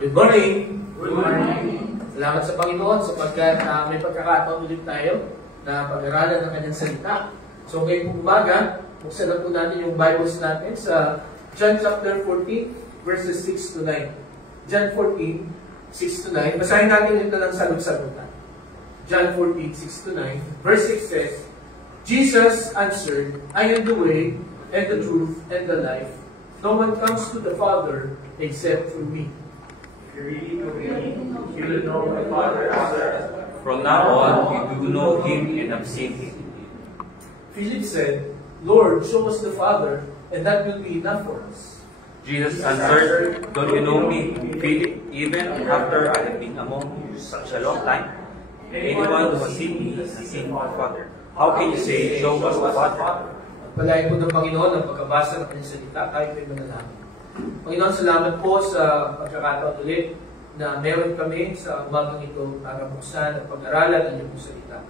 Good morning! Good morning! Salamat sa Panginoon sapagkat may pagkakataon ulit tayo na pag-aralan ng kanyang salita. So ngayong umaga, buksan na po natin yung Bibles natin sa John chapter 14, verses 6 to 9. John 14, 6 to 9. Basahin natin ito ng sagot-sagutan. John 14, 6 to 9. Verse 6 says, Jesus answered, I am the way, and the truth, and the life. No one comes to the Father except through me. You will know my Father after. From now on, you do know him and have seen him. Philip said, Lord, show us the Father, and that will be enough for us. Jesus answered, Don't you know me, Philip, even after I have been among you such a long time? Anyone who has seen me has seen my Father. How can you say, Show us the Father? Palayan po ng Panginoon ang pagkabasa ng kanyang salita, tayo po'y manalangin. Panginoon, salamat po sa pagkakataon ulit na meron kami sa umagang ito para buksan at pag-aralan ang iyong salita.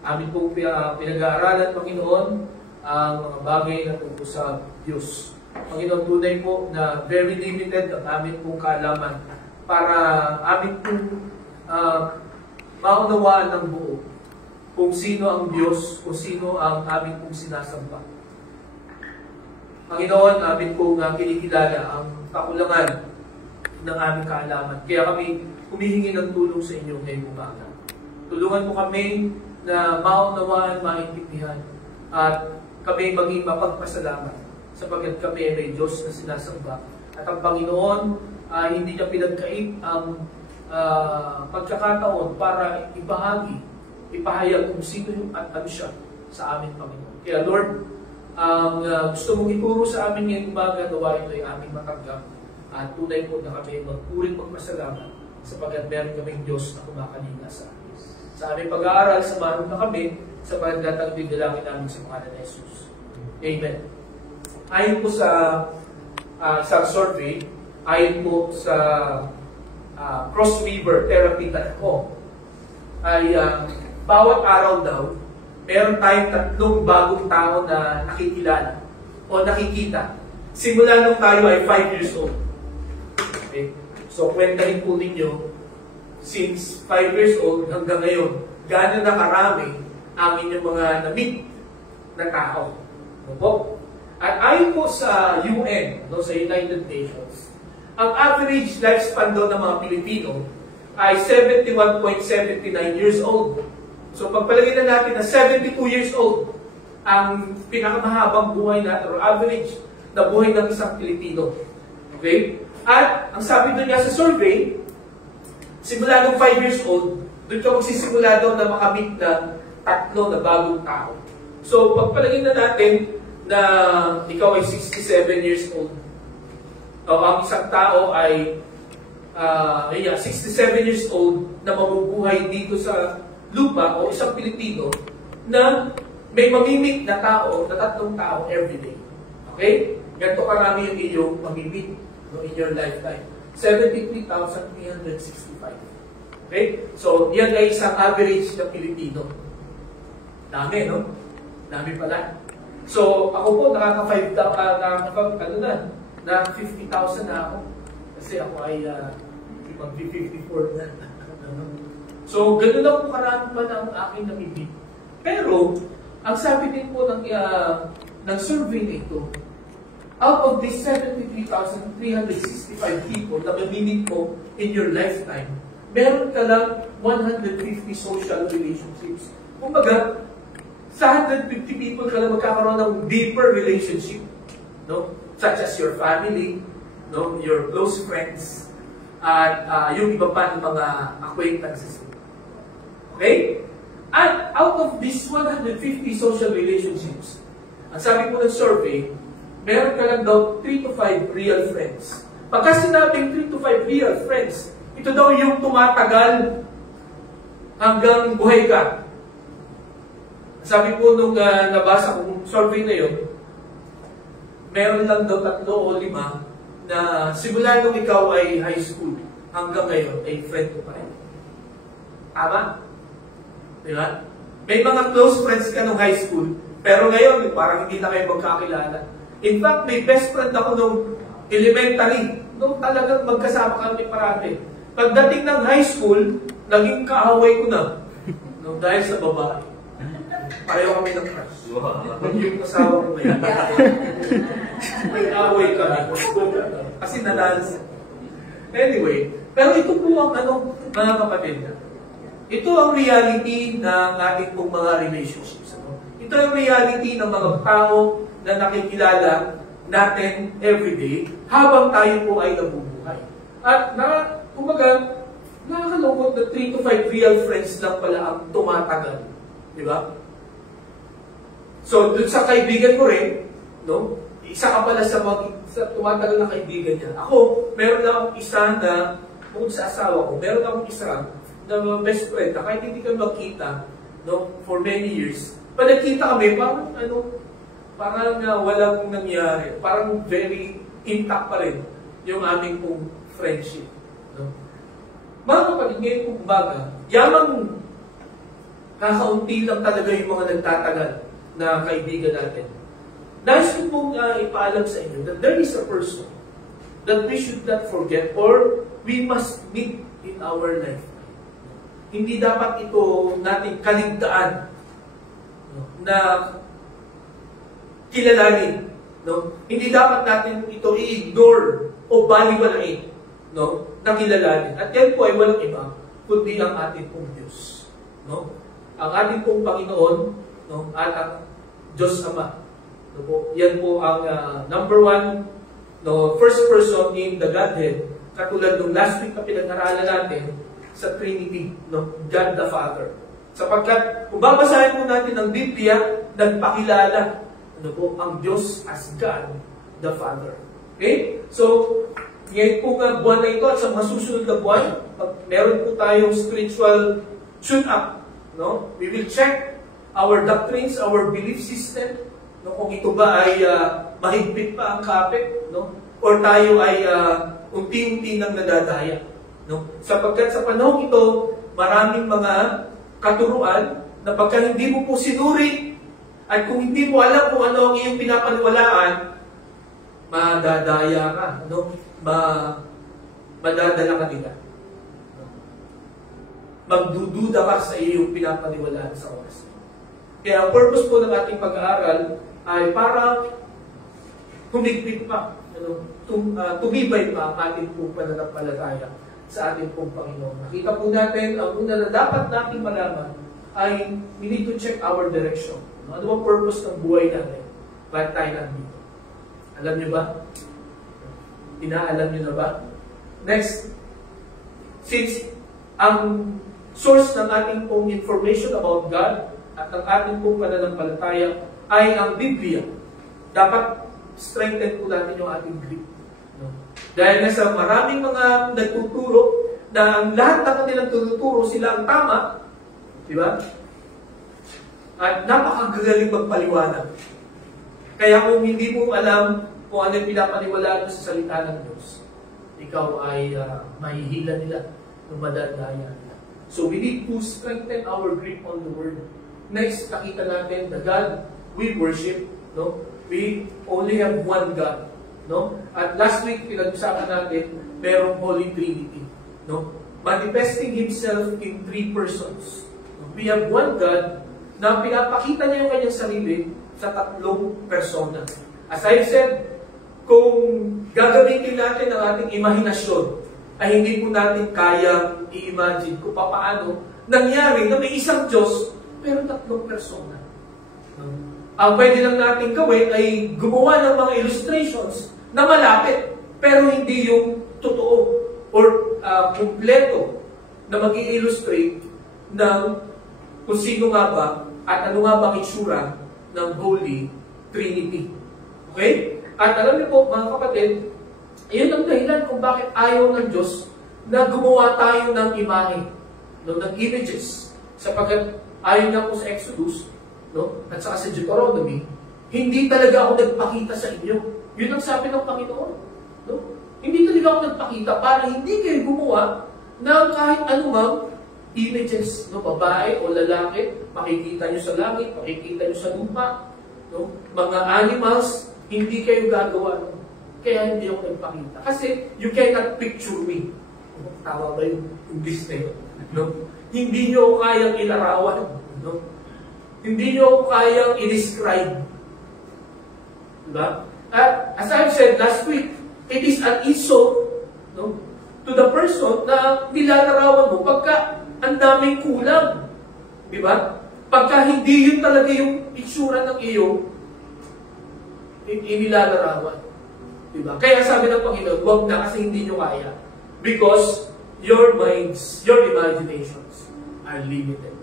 Amin po pinag-aaralan, Panginoon, ang mga bagay na tungkol sa Diyos. Panginoon, tunay po na very limited ang amin pong kaalaman para amin pong maunawaan ng buo kung sino ang Diyos, kung sino ang amin pong sinasamba. Panginoon, amin pong kinikilala ang kakulangan ng aming kaalaman. Kaya kami humihingi ng tulong sa inyo ngayong umaga. Tulungan mo kami na maunawaan, maintindihan, at kami maging mapagpasalamat sapagkat kami ay may Diyos na sinasamba. At ang Panginoon ay hindi niya pinagkait ang pagkakataon para ipahayag kung sino yung at ano siya sa amin, Panginoon. Kaya Lord, ang gusto mong ituro sa amin ngayong umaga, nawa ito ay aming matanggap. At tunay po na kami magpuring magpasalamat sapagkat meron kaming Diyos na kumakalinga sa amin. Sa aming pag-aaral, samahan na kami sa pagdatang bigdalangin namin sa pangalan ni Jesus. Amen. Ayon po sa survey, ayon po sa crossrivertherapy.com, ay bawat araw daw, meron tayong 3 bagong tao na nakikilala o nakikita. Simula nung tayo ay 5 years old. Okay? So, kwentahin po ninyo, since 5 years old hanggang ngayon, gaano na karami ang inyong mga na-meet na tao. Opo? At ayon po sa UN, sa United Nations, ang average lifespan daw ng mga Pilipino ay 71.79 years old. So pagpalagay na natin na 72 years old ang pinakamahabang buhay natin or average na buhay ng isang Pilipino. Okay? At ang sabi doon nga sa survey, simula nung 5 years old, doon ka magsisimula daw na makamit na 3 na bagong tao. So pagpalagay na natin na ikaw ay 67 years old. O ang isang tao ay 67 years old na mabubuhay dito sa lupa o isang Pilipino na may mamimit na tao, na 3 tao everyday. Okay? Ganito karami yung iyong mamimit in your lifetime. 73,365. Okay? So, yan ay isang average na Pilipino. Dami, no? Dami pala. So, ako po, na 50,000 na ako. Kasi ako ay mag-54 na. So, gano'n lang po karami pa ng aking namimit. Pero, ang sabi din po ng survey na ito, out of these 73,365 people na mamimit mo in your lifetime, meron ka lang 150 social relationships. Kumbaga, sa 150 people ka lang magkakaroon ng deeper relationship, no? Such as your family, no? Your close friends, at yung iba pa ng mga acquaintances. Okay? And out of these 150 social relationships, ang sabi po ng survey, meron ka lang daw 3 to 5 real friends. Pagka sinabing 3 to 5 real friends, ito daw yung tumatagal hanggang buhay ka. Sabi po nung nabasa kong survey na yun, meron lang daw 3 o 5 na simula nung ikaw ay high school hanggang ngayon ay friend ko pa rin. Tama? Diba? May mga close friends ka nung high school, pero ngayon parang hindi na kayo magkakilala. In fact, may best friend ako nung elementary. nung talagang magkasama kami parati. Pagdating ng high school, naging kaaway ko na. No, dahil sa babae. Pareho kami ng crush. Yung asawa ko ngayon. May away kami. Kasi nalansa. Anyway, pero ito po ang mga kapatid. Ito ang reality ng ating pong mga relationships. Ito ang reality ng mga tao na nakikilala natin everyday habang tayo po ay nabubuhay. At kumbaga, nakakalungkot na 3 to 5 real friends lang pala ang tumatagal. Di ba? So, dun sa kaibigan ko rin, no? Isa ka pala sa tumatagal na kaibigan niya. Ako, meron na akong isa na, bukod sa asawa ko, meron akong isa na best friend na kahit hindi kami magkita, no, for many years. Pag nagkita kami, parang walang nangyari. Parang very intact pa rin yung aming pong friendship. No? Mga kapatid, ngayon kung baga, yamang kakaunti lang talaga yung mga nagtatagal na kaibigan natin. Nais ko pong ipaalam sa inyo that there is a person that we should not forget or we must meet in our life. Hindi dapat ito natin kaligtaan, no, na kilalanin. No? Hindi dapat natin ito i-ignore o baliwalain, no, na kilalanin. At yan po ay walang iba, kundi ang ating pong Diyos. No? Ang ating pong Panginoon, no, at ang Diyos Ama. No, po, yan po ang number one, no, first person in the Godhead, katulad nung last week na pinag-aralan natin sa Trinity, no, God the Father. Sapagkat, kung babasahin po natin ang Biblia, nagpakilala ang Diyos as God the Father. Okay? So, ngayon po nga buwan na ito at sa mga susunod na buwan, meron po tayong spiritual tune-up. No? We will check our doctrines, our belief system, no? Kung ito ba ay mahigpit pa ang kapit, no? Or tayo ay unti-unti nang nadadaya. No? Sapagkat sa panahon ito, maraming mga katuruan na pagka hindi mo po sinuri at kung hindi mo alam kung ano ang iyong pinapaniwalaan, madadaya ka, no? Madadala ka nila. Magdududa ka sa iyong pinapaniwalaan sa oras. Kaya ang purpose po ng ating pag-aaral ay para humigpit pa, tumibay pa ang ating pong pananampalataya sa ating pong Panginoon. Nakita po natin, ang una na dapat nating malaman ay we need to check our direction. Ano ang purpose ng buhay natin? Bakit tayo nandito? Alam niyo ba? Inaalam niyo na ba? Next, since ang source ng ating pong information about God at ang ating pong pananampalataya ay ang Biblia, dapat strengthen po natin yung ating grip. No? Dahil nasa maraming mga nagtuturo na ang lahat ng kanilang tuturo sila ang tama, di ba? At napakagaling magpaliwanag. Kaya kung hindi mo alam kung ano yung pinapaniwalaan mo sa salita ng Diyos, ikaw ay mahihila nila, madadaya nila. So we need to strengthen our grip on the Word. Next, nakita natin the God we worship. No? We only have one God. No? At last week, pinag-usapan natin, merong Holy Trinity. No? Manifesting Himself in 3 persons. No? We have one God na pinapakita niya yung kanyang sarili sa 3 persona. As I've said, kung gagamitin natin ang ating imahinasyon, ay hindi po natin kaya i-imagine kung paano nangyari na may isang Diyos, pero 3 persona. Ang pwede lang natin gawin ay gumawa ng mga illustrations na malapit, pero hindi yung totoo or kumpleto na mag-i-illustrate ng kung sino nga ba at ano nga ba ang itsura ng Holy Trinity. Okay? At alam niyo po, mga kapatid, iyon ang dahilan kung bakit ayaw ng Diyos na gumawa tayo ng imahe, no, ng images. Sapagkat ayon na po sa Exodus, no, at saka sa Deuteronomy, hindi talaga ako nagpakita sa inyo. Yun ang sabi ng Panginoon. No? Hindi talaga ako nagpakita para hindi kayo gumawa ng kahit anumang images, no, babae o lalaki, makikita nyo sa langit, makikita nyo sa lupa, no, mga animals, hindi kayo gagawa. No? kaya hindi ako nagpakita. Kasi you cannot picture me. Tama ba yung English na yun? No? Hindi nyo ako kayang ilarawan. No? Hindi nyo ako kayang i-describe. Diba? At as I've said last week, it is an insult, no, to the person na nilalarawan mo pagka ang daming kulang. Diba? Pagka hindi yun talaga yung itsura ng iyo, inilalarawan. Diba? Kaya sabi ng Panginoon, huwag na kasi hindi nyo kaya. Because your minds, your imaginations are limited.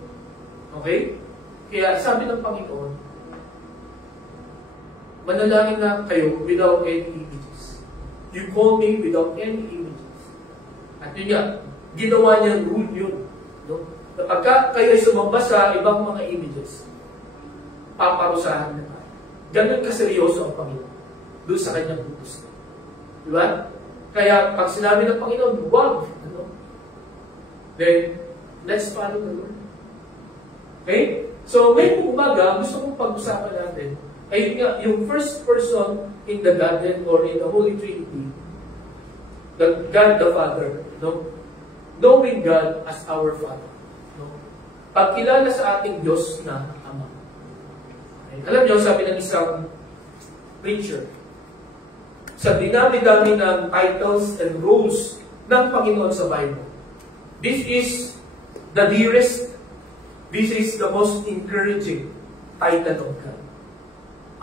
Okay? Kaya sabi ng Panginoon, manalangin na kayo without any images. You call me without any images. At yun nga, ginawa niyang rule yun. No? Na pagka kayo sumamba sa ibang mga images, paparusahan na tayo. Ganun kaseryoso ang Panginoon doon sa kanyang utos. Diba? Kaya pag sinabi ng Panginoon, wag, ano? Then, let's follow the Lord. Okay? So, ngayong umaga, gusto kong pag-usapan natin ay yung first person in the Godhead or in the Holy Trinity, the God the Father, no? Knowing God as our Father. No? Pagkilala sa ating Diyos na Ama. Okay? Alam niyo, sabi ng isang preacher, sa dinami-dami ng titles and roles ng Panginoon sa Bible, this is the dearest, this is the most encouraging title of God.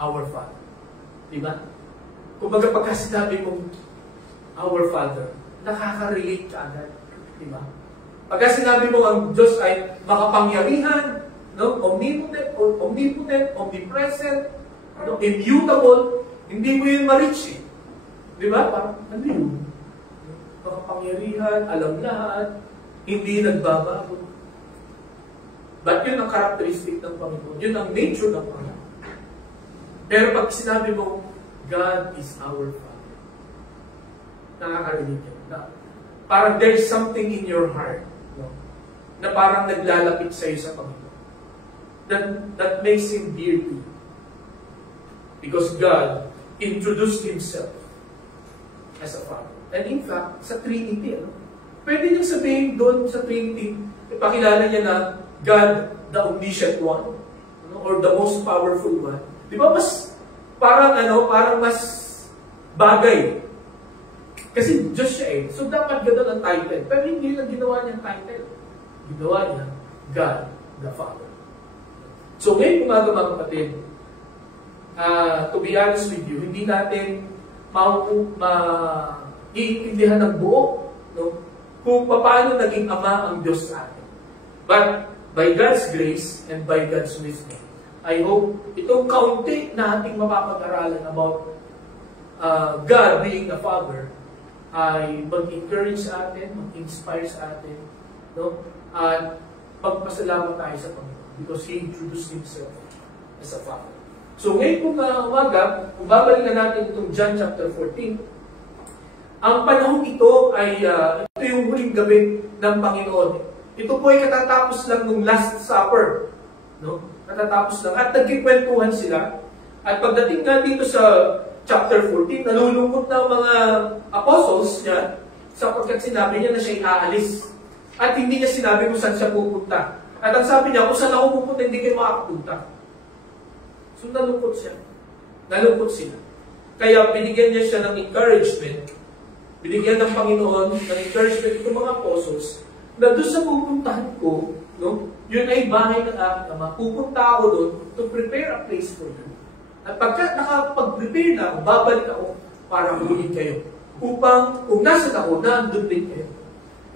Our Father. Diba? Kung baga pagka sinabi mong our Father, nakaka-relate ka agad. Diba? Pagka sinabi mo ang Diyos ay makapangyarihan, no? omnipotent, omnipresent, no? Immutable, hindi mo yun ma-reach eh. Diba? Parang, ano yun? Makapangyarihan, alam lahat, hindi nagbabago. But yun ang characteristic ng Panginoon. Yun ang nature ng Panginoon. Pero pag sinabi mo, God is our Father, nakaka-relate yun. Parang there's something in your heart, no? Na parang naglalapit sa'yo sa Panginoon. That makes Him dear to you. Because God introduced Himself as a Father. And in fact, sa Trinity, ano? Pwede niyang sabihin doon sa Trinity, ipakilala niya na God, the omniscient one, ano? Or the most powerful one. Di ba mas, parang mas bagay. Kasi Diyos siya eh. So dapat gano'n ang title. Pero hindi lang ginawa niya ang title. Ginawa niya, God, the Father. So ngayon umaga mga kapatid, to be honest with you, hindi natin iintindihan ng buo, no? Kung paano naging Ama ang Diyos sa atin. But by God's grace and by God's wisdom, I hope itong kaunti na ating mapapag-aralan about God being a Father ay mag-encourage sa atin, mag-inspire sa atin, no? At magpasalamat tayo sa Panginoon because He introduced Himself as a Father. So ngayon kung umaga, kung babalikan natin itong John chapter 14, ang panahon ito ay ito yung huling gabi ng Panginoon. Ito po ay katatapos lang ng Last Supper, no? Natatapos lang. At nagkikwentuhan sila. At pagdating nga dito sa chapter 14, nalulungkot na ang mga apostles niya sapagkat sinabi niya na siya'y aalis. At hindi niya sinabi kung saan siya pupunta. At ang sabi niya, kung saan ako pupunta, hindi kayo makakapunta. So nalungkot siya. Nalungkot sila. Kaya binigyan niya siya ng encouragement. Binigyan ng Panginoon ng encouragement itong mga apostles na doon sa pupuntahan ko, no? Yun ay bahay ng aking Ama. Pupunta ako doon to prepare a place for you. At pagka nakapag-prepare na ako, babalik ako para huliin kayo. Upang kung nasan ako, nandun din kayo.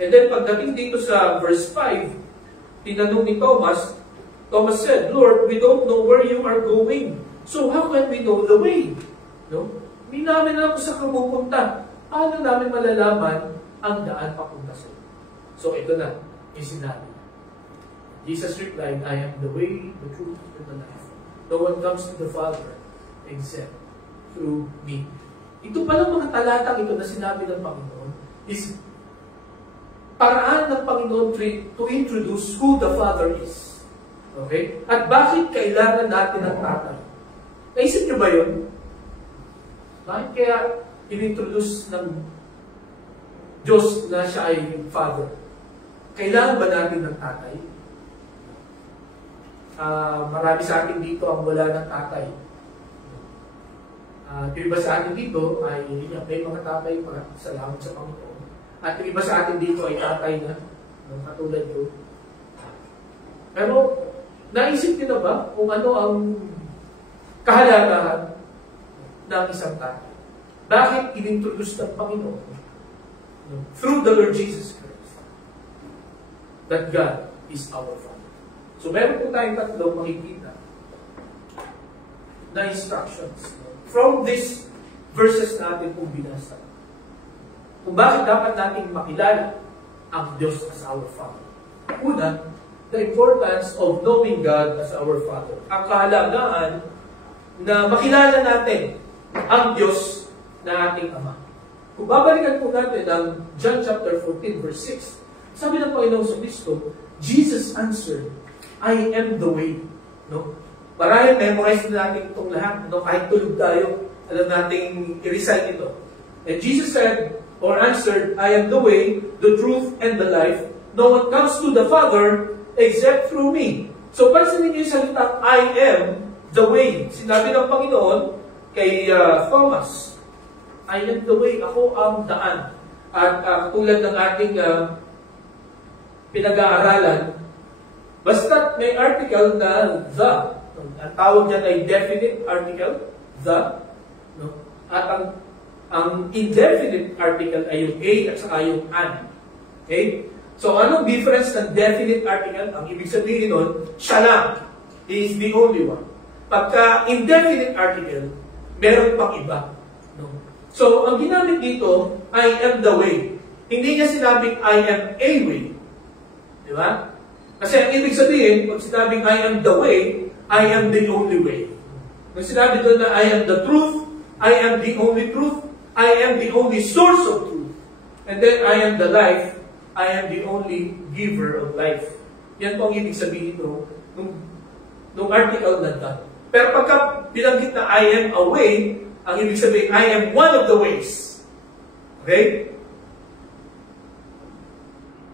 And then pagdating dito sa verse 5, tinanong ni Thomas said, Lord, we don't know where you are going. So how can we know the way? No? Hindi namin alam kung saan ka pupunta. Paano namin malalaman ang daan papunta sa iyo? So ito na, yung sinabi. Jesus replied, I am the way, the truth, and the life. No one comes to the Father except through me. Ito palang mga talatang ito na sinabi ng Panginoon is paraan ng Panginoon to introduce who the Father is. Okay? At bakit kailangan natin ng tatay? Naisip niyo ba yun? Bakit kaya inintroduce ng Diyos na siya ay Father, kailangan ba natin ng tatay? Marami sa atin dito ang wala ng tatay. Yung iba sa atin dito ay may mga tatay pa, salamat sa Panginoon. At yung iba sa atin dito ay tatay na, katulad ko. Pero, naisip niyo na ba kung ano ang kahalagahan ng isang tatay? Bakit inintroduce ng Panginoon through the Lord Jesus Christ that God is our Father? So, meron po tayong tatlong makikita na instructions from these verses natin kung binasa. Kung bakit dapat natin makilala ang Diyos as our Father. Una, the importance of knowing God as our Father. Ang kahalagaan na makilala natin ang Diyos na ating Ama. Kung babalikan po natin ang John chapter 14 verse 6, sabi ng Panginoon sa Kristo, Jesus answered, I am the way. No? Marahil memorize na natin itong lahat. No? Kahit tulog tayo, alam nating i-recite ito. And Jesus said, or answered, I am the way, the truth, and the life. No one comes to the Father except through me. So, pansinin niyo yung salita, I am the way. Sinabi ng Panginoon kay Thomas, I am the way, ako ang daan. At tulad ng ating pinag-aaralan, basta't may article na the, ang tawag niyan ay definite article, the, no? At ang indefinite article ay yung a at saka yung an. Okay? So, anong difference ng definite article? Ang ibig sabihin nun, siya lang. He is the only one. Pagka indefinite article, meron pang iba. No? So, ang ginamit dito, I am the way. Hindi niya sinabing I am a way. Di ba? Kasi ang ibig sabihin, pag sinabing I am the way, I am the only way. Pag sinabi doon na I am the truth, I am the only truth, I am the only source of truth. And then I am the life, I am the only giver of life. Yan po ang ibig sabihin nung article na that. Pero pagka binanggit na I am a way, ang ibig sabihin, I am one of the ways. Okay?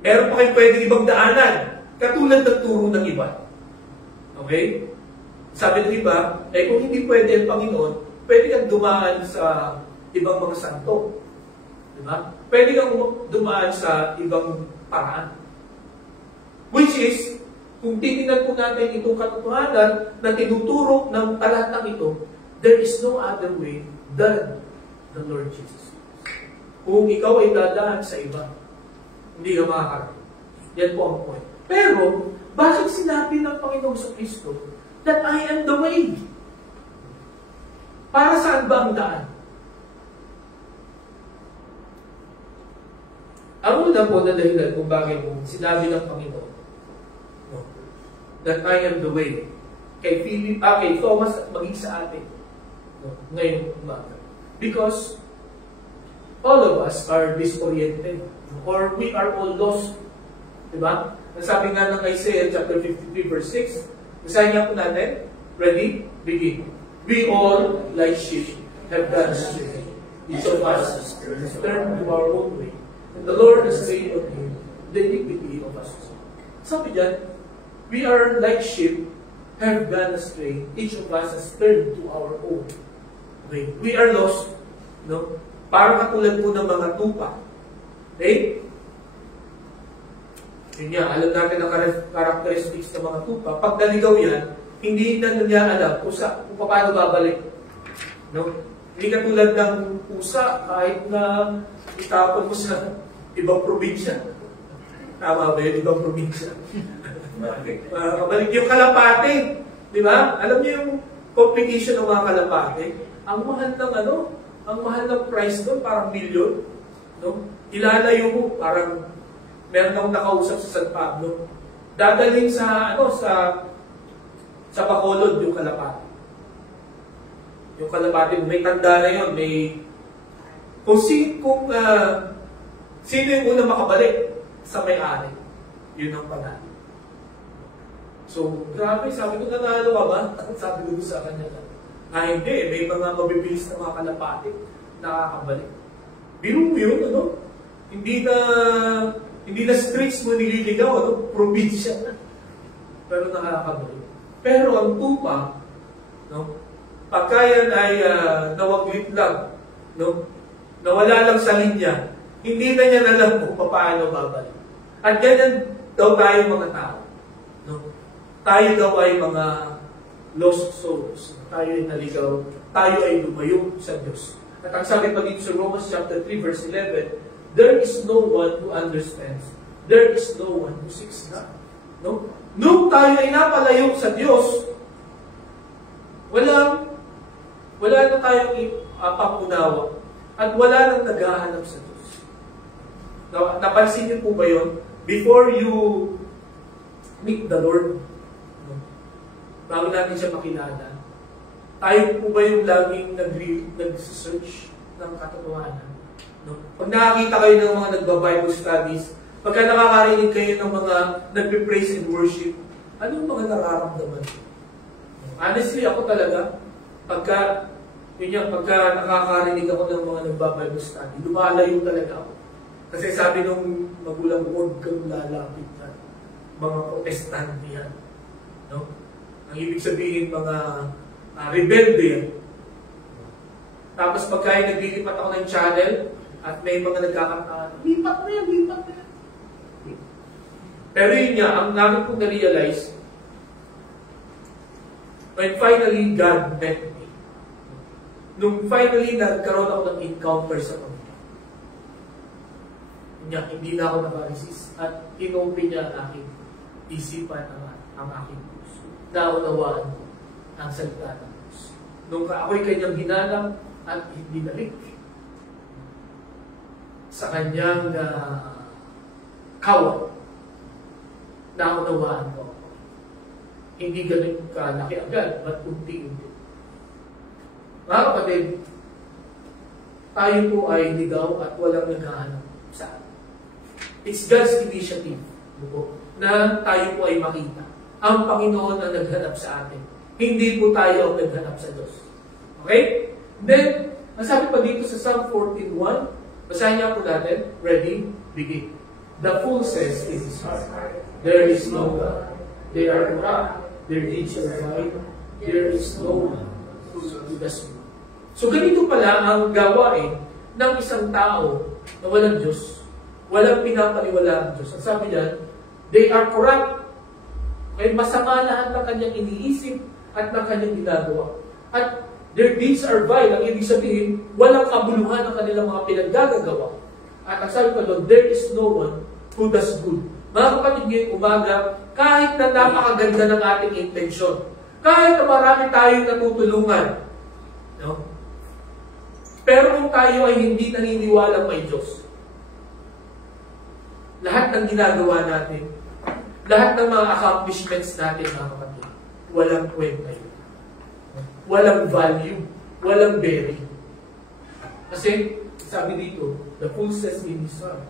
Meron pa kayong pwedeng ibang daanan, katulad ng turo ng iba. Okay? Sabi ng iba, kung hindi pwede ang Panginoon, pwede kang dumaan sa ibang mga santo. Diba? Pwede kang dumaan sa ibang paraan. Which is, kung titingnan po natin itong katotohanan na tinuturo ng talatang ito, there is no other way than the Lord Jesus. Kung ikaw ay dadaan sa iba, hindi ka makakarating. Yan po ang point. Pero, bakit sinabi ng Panginoong sa Kristo that I am the way? Para saan ba ang daan? Ang una po na dahilan kung bakit sinabi ng Panginoon that I am the way kay Thomas at maging sa atin ngayong umaga. Because all of us are disoriented or we are all lost. Diba? Nasabi nga ng Isaiah chapter 53 verse 6, basahin niya po natin. Ready? Begin. We all, like sheep, have gone astray. Each of us has turned to our own way. And the Lord has laid on him the iniquity of us. Sabi dyan, we are like sheep, have gone astray. Each of us has turned to our own way. We are lost. No? Parang katulad po ng mga tupa. Okay? Yun nga, alam natin ang characteristics ng mga tupa. Pag naligaw yan, hindi na niya alam kung paano babalik. No? Hindi katulad ng pusa, kahit na itapon mo sa ibang probinsya. Tama ba yun? Ibang probinsya. Kabalik yung kalapate. Di ba? Alam niyo yung competition ng mga kalapate? Ang mahal ng ang mahal ng price doon, parang milyon. No? Ilalayo mo, parang meron akong nakausap sa San Pablo. Dadalhin sa Bacolod yung kalapate. Yung kalapate, may tanda na yun, kung sino yung unang makabalik sa may-ari, yun ang panalo. So, grabe, sabi ko, nanalo ka ba? Sabi ko sa kanya, hindi, may mga mabibilis na mga kalapate. nakakabalik. Biro mo yun, ano? Hindi na streets mo nililigaw, ano? Probinsya na. Pero nakakabalik. Pero ang tupa, no? Pagka yan ay nawaglit lang, no? Nawala lang sa linya, hindi na niya alam kung paano babalik. At ganyan daw tayo mga tao. No? Tayo daw ay mga lost souls. Tayo ay naligaw. Tayo ay lumayo sa Diyos. At ang sabi pa dito sa Romans chapter 3 verse 11, there is no one who understands. There is no one who seeks God. No? Nung tayo ay napalayo sa Diyos, wala na tayong pangunawa at wala nang naghahanap sa Diyos. Napansin niyo po ba yun? Before you meet the Lord, no? Bago natin siya makilala, tayo po ba yung laging nag-search ng katotohanan? No? Pag nakakita kayo ng mga nagba-Bible studies, pagka nakakarinig kayo ng mga nagpe-praise and worship, anong mga nararamdaman? Honestly, ako talaga, pagka nakakarinig ako ng mga nagba-Bible study, lumalayo talaga ako. Kasi sabi nung magulang ko, huwag kang lalapit na mga protestante yan. No? Ang ibig sabihin, mga rebelde yan. Tapos pagka naglilipat ako ng channel, at may mga nagkakantaan, lipat na yan. Pero yun nga, ang namin kong na-realize, when finally God met me, nung finally nagkaroon ako ng encounter sa Panginoon, hindi na ako nakaresist at inopen niya ang aking isipan, ang aking puso. Naunawaan ko ang salita ng Diyos. Nung ako'y kanyang hinanap at binalik sa kanyang kawan, naunawaan ko. Hindi ganun kalaki agad, but unti-unti. Mga kapatid, tayo po ay ligaw at walang naghahanap sa atin. It's God's initiative na tayo po ay makita. Ang Panginoon ang naghanap sa atin. Hindi po tayo ang naghanap sa Diyos. Okay? Then, ang sabi pa dito sa Psalm 14:1, basahin niya po natin. Ready? Begin. The fool says in his heart, there is no God. They are corrupt. Their deeds are vile. There is no one who does good. So ganito pala ang gawain ng isang tao na walang Diyos. Walang pinapaniwala ang Diyos. Ang sabi niya, they are corrupt. May masama lahat ng kanyang iniisip at ng kanyang ginagawa. At their deeds are vile. Ang ibig sabihin, walang kabuluhan ng kanilang mga pinaggagawa. At ang sabi ko doon, there is no one who does good. Mga kapatid, ngayong umaga, kahit na napakaganda ng ating intensyon, kahit na marami tayong natutulungan, no? Pero kung tayo ay hindi naniniwala may Diyos, lahat ng ginagawa natin, lahat ng mga accomplishments natin, mga kapatid, walang kwenta yun. Walang value, walang bearing. Kasi, sabi dito, the fool says in his heart,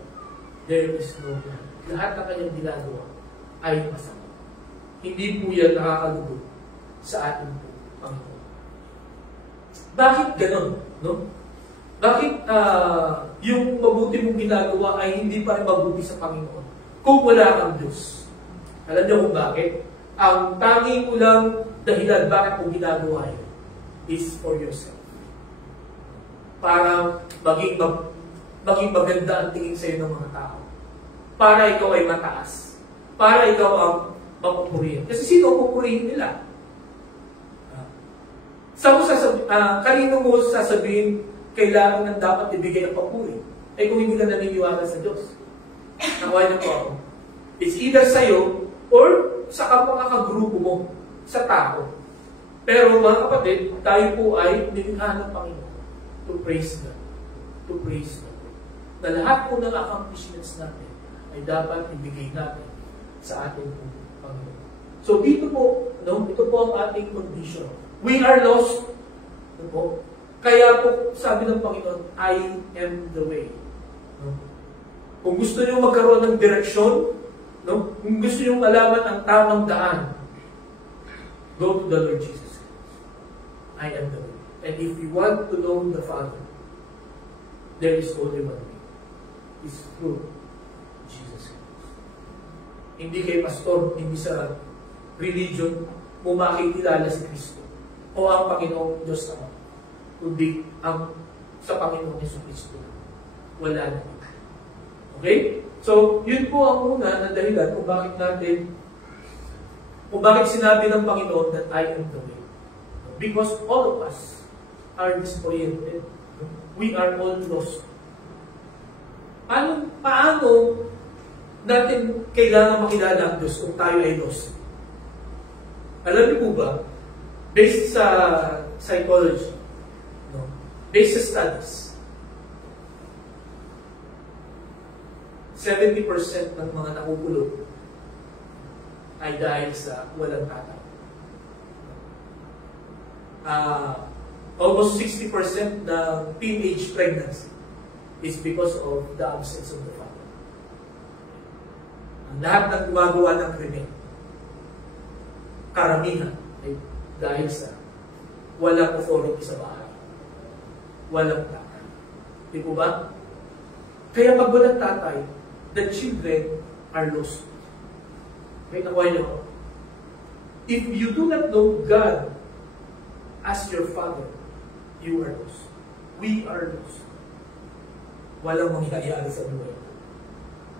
there is no God. Lahat ng kanyang ginagawa ay masama. Hindi po yan nakakalugod sa ating Panginoon. Bakit ganon? No? Bakit yung mabuti mong ginagawa ay hindi pa rin mabuti sa Panginoon kung wala kang Diyos? Alam niyo kung bakit? Ang tanging mo lang dahilan bakit mo ginagawa yun is for yourself. Para maging maganda ang tingin sa'yo ng mga tao. Para ikaw ay mataas. Para ikaw ang mapupurihin. Kasi sino ang pupurihin nila? Kanino mo sasabihin kailangan ng dapat ibigay ang papuri? Eh kung hindi ka naniniwala sa Diyos. Nakuha niyo po ako. It's either sa'yo or sa mga kagrupo mo, sa tao. Pero mga kapatid, tayo po ay nilikha ng Panginoon to praise God. To praise God. Na lahat po ng accomplishments natin ay dapat ibigay natin sa ating Panginoon. So dito po, no, ito po ang ating condition. We are lost. Ito po. Kaya po, sabi ng Panginoon, I am the way. No? Kung gusto niyo magkaroon ng direksyon, no? Kung gusto niyo malaman ang tamang daan, go to the Lord Jesus Christ. I am the way. And if you want to know the Father, there is only one way. It's through Jesus Christ. Hindi kay pastor, hindi sa religion mo makikilala si Kristo o ang Panginoong Diyos na kundi ang sa Panginoong Yesu Kristo. Wala na. Okay? So, yun po ang una na dahilan kung bakit sinabi ng Panginoon that I am the way. Because all of us are disoriented. We are all lost. Paano natin kailangan makilala ang Diyos kung tayo ay lost? Alam niyo po ba, based sa psychology, based sa studies, 70% ng mga nakukulong ay dahil sa walang tatay. Almost 60% ng teenage pregnancy is because of the absence of the father. Ang lahat ng gumagawa ng krimen, karamihan ay dahil sa walang authority sa bahay. Walang tatay. Di po ba? Kaya pag walang tatay, the children are lost. May nakuha niyo. If you do not know God as your Father, you are lost. We are lost. Walang mangyayari sa buhay.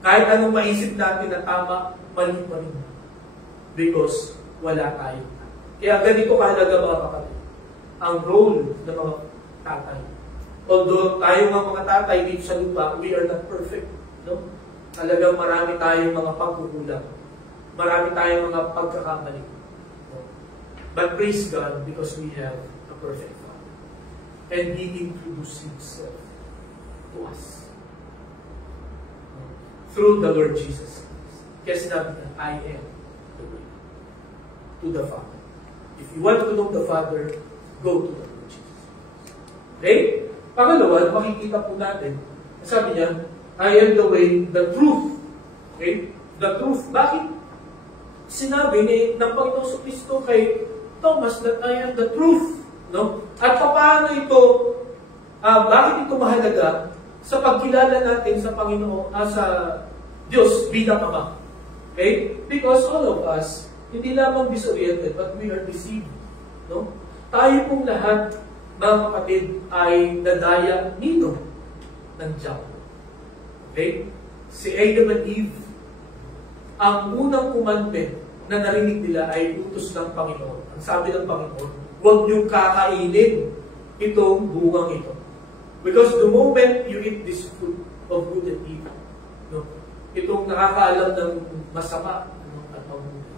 Kahit anong maisip natin na tama, mali pa rin. Because wala tayo. Kaya ganito kahalaga mga kapatid. Ang role ng mga tatay. Although tayo mga tatay dito sa lupa, we are not perfect. No? Talagang marami tayong mga pagkukulang. Marami tayong mga pagkakamali. No? But praise God because we have a perfect Father. And He introduced Himself to us. No? Through the Lord Jesus Christ. Kaya sinabi niya, I am the way to the Father. If you want to know the Father, go to the Lord Jesus. Okay? Pangalawa, makikita po natin, sabi niya, I am the way, the truth. Okay? The truth. Bakit sinabi ng Panginoon Kristo kay Thomas that I am the truth? No? At paano ito, bakit ito mahalaga sa pagkilala natin sa Panginoon, sa Diyos bilang Ama? Okay? Because all of us, hindi lamang disoriented, but we are deceived. No? Tayo pong lahat, mga kapatid, ay nadaya nino ng diabo. Okay? Si Adam and Eve, ang unang commandment na narinig nila ay utos ng Panginoon. Ang sabi ng Panginoon, huwag niyong kakainin itong bungang ito. Because the moment you eat this fruit of good and evil, no, itong nakakaalam ng masama at mabuti,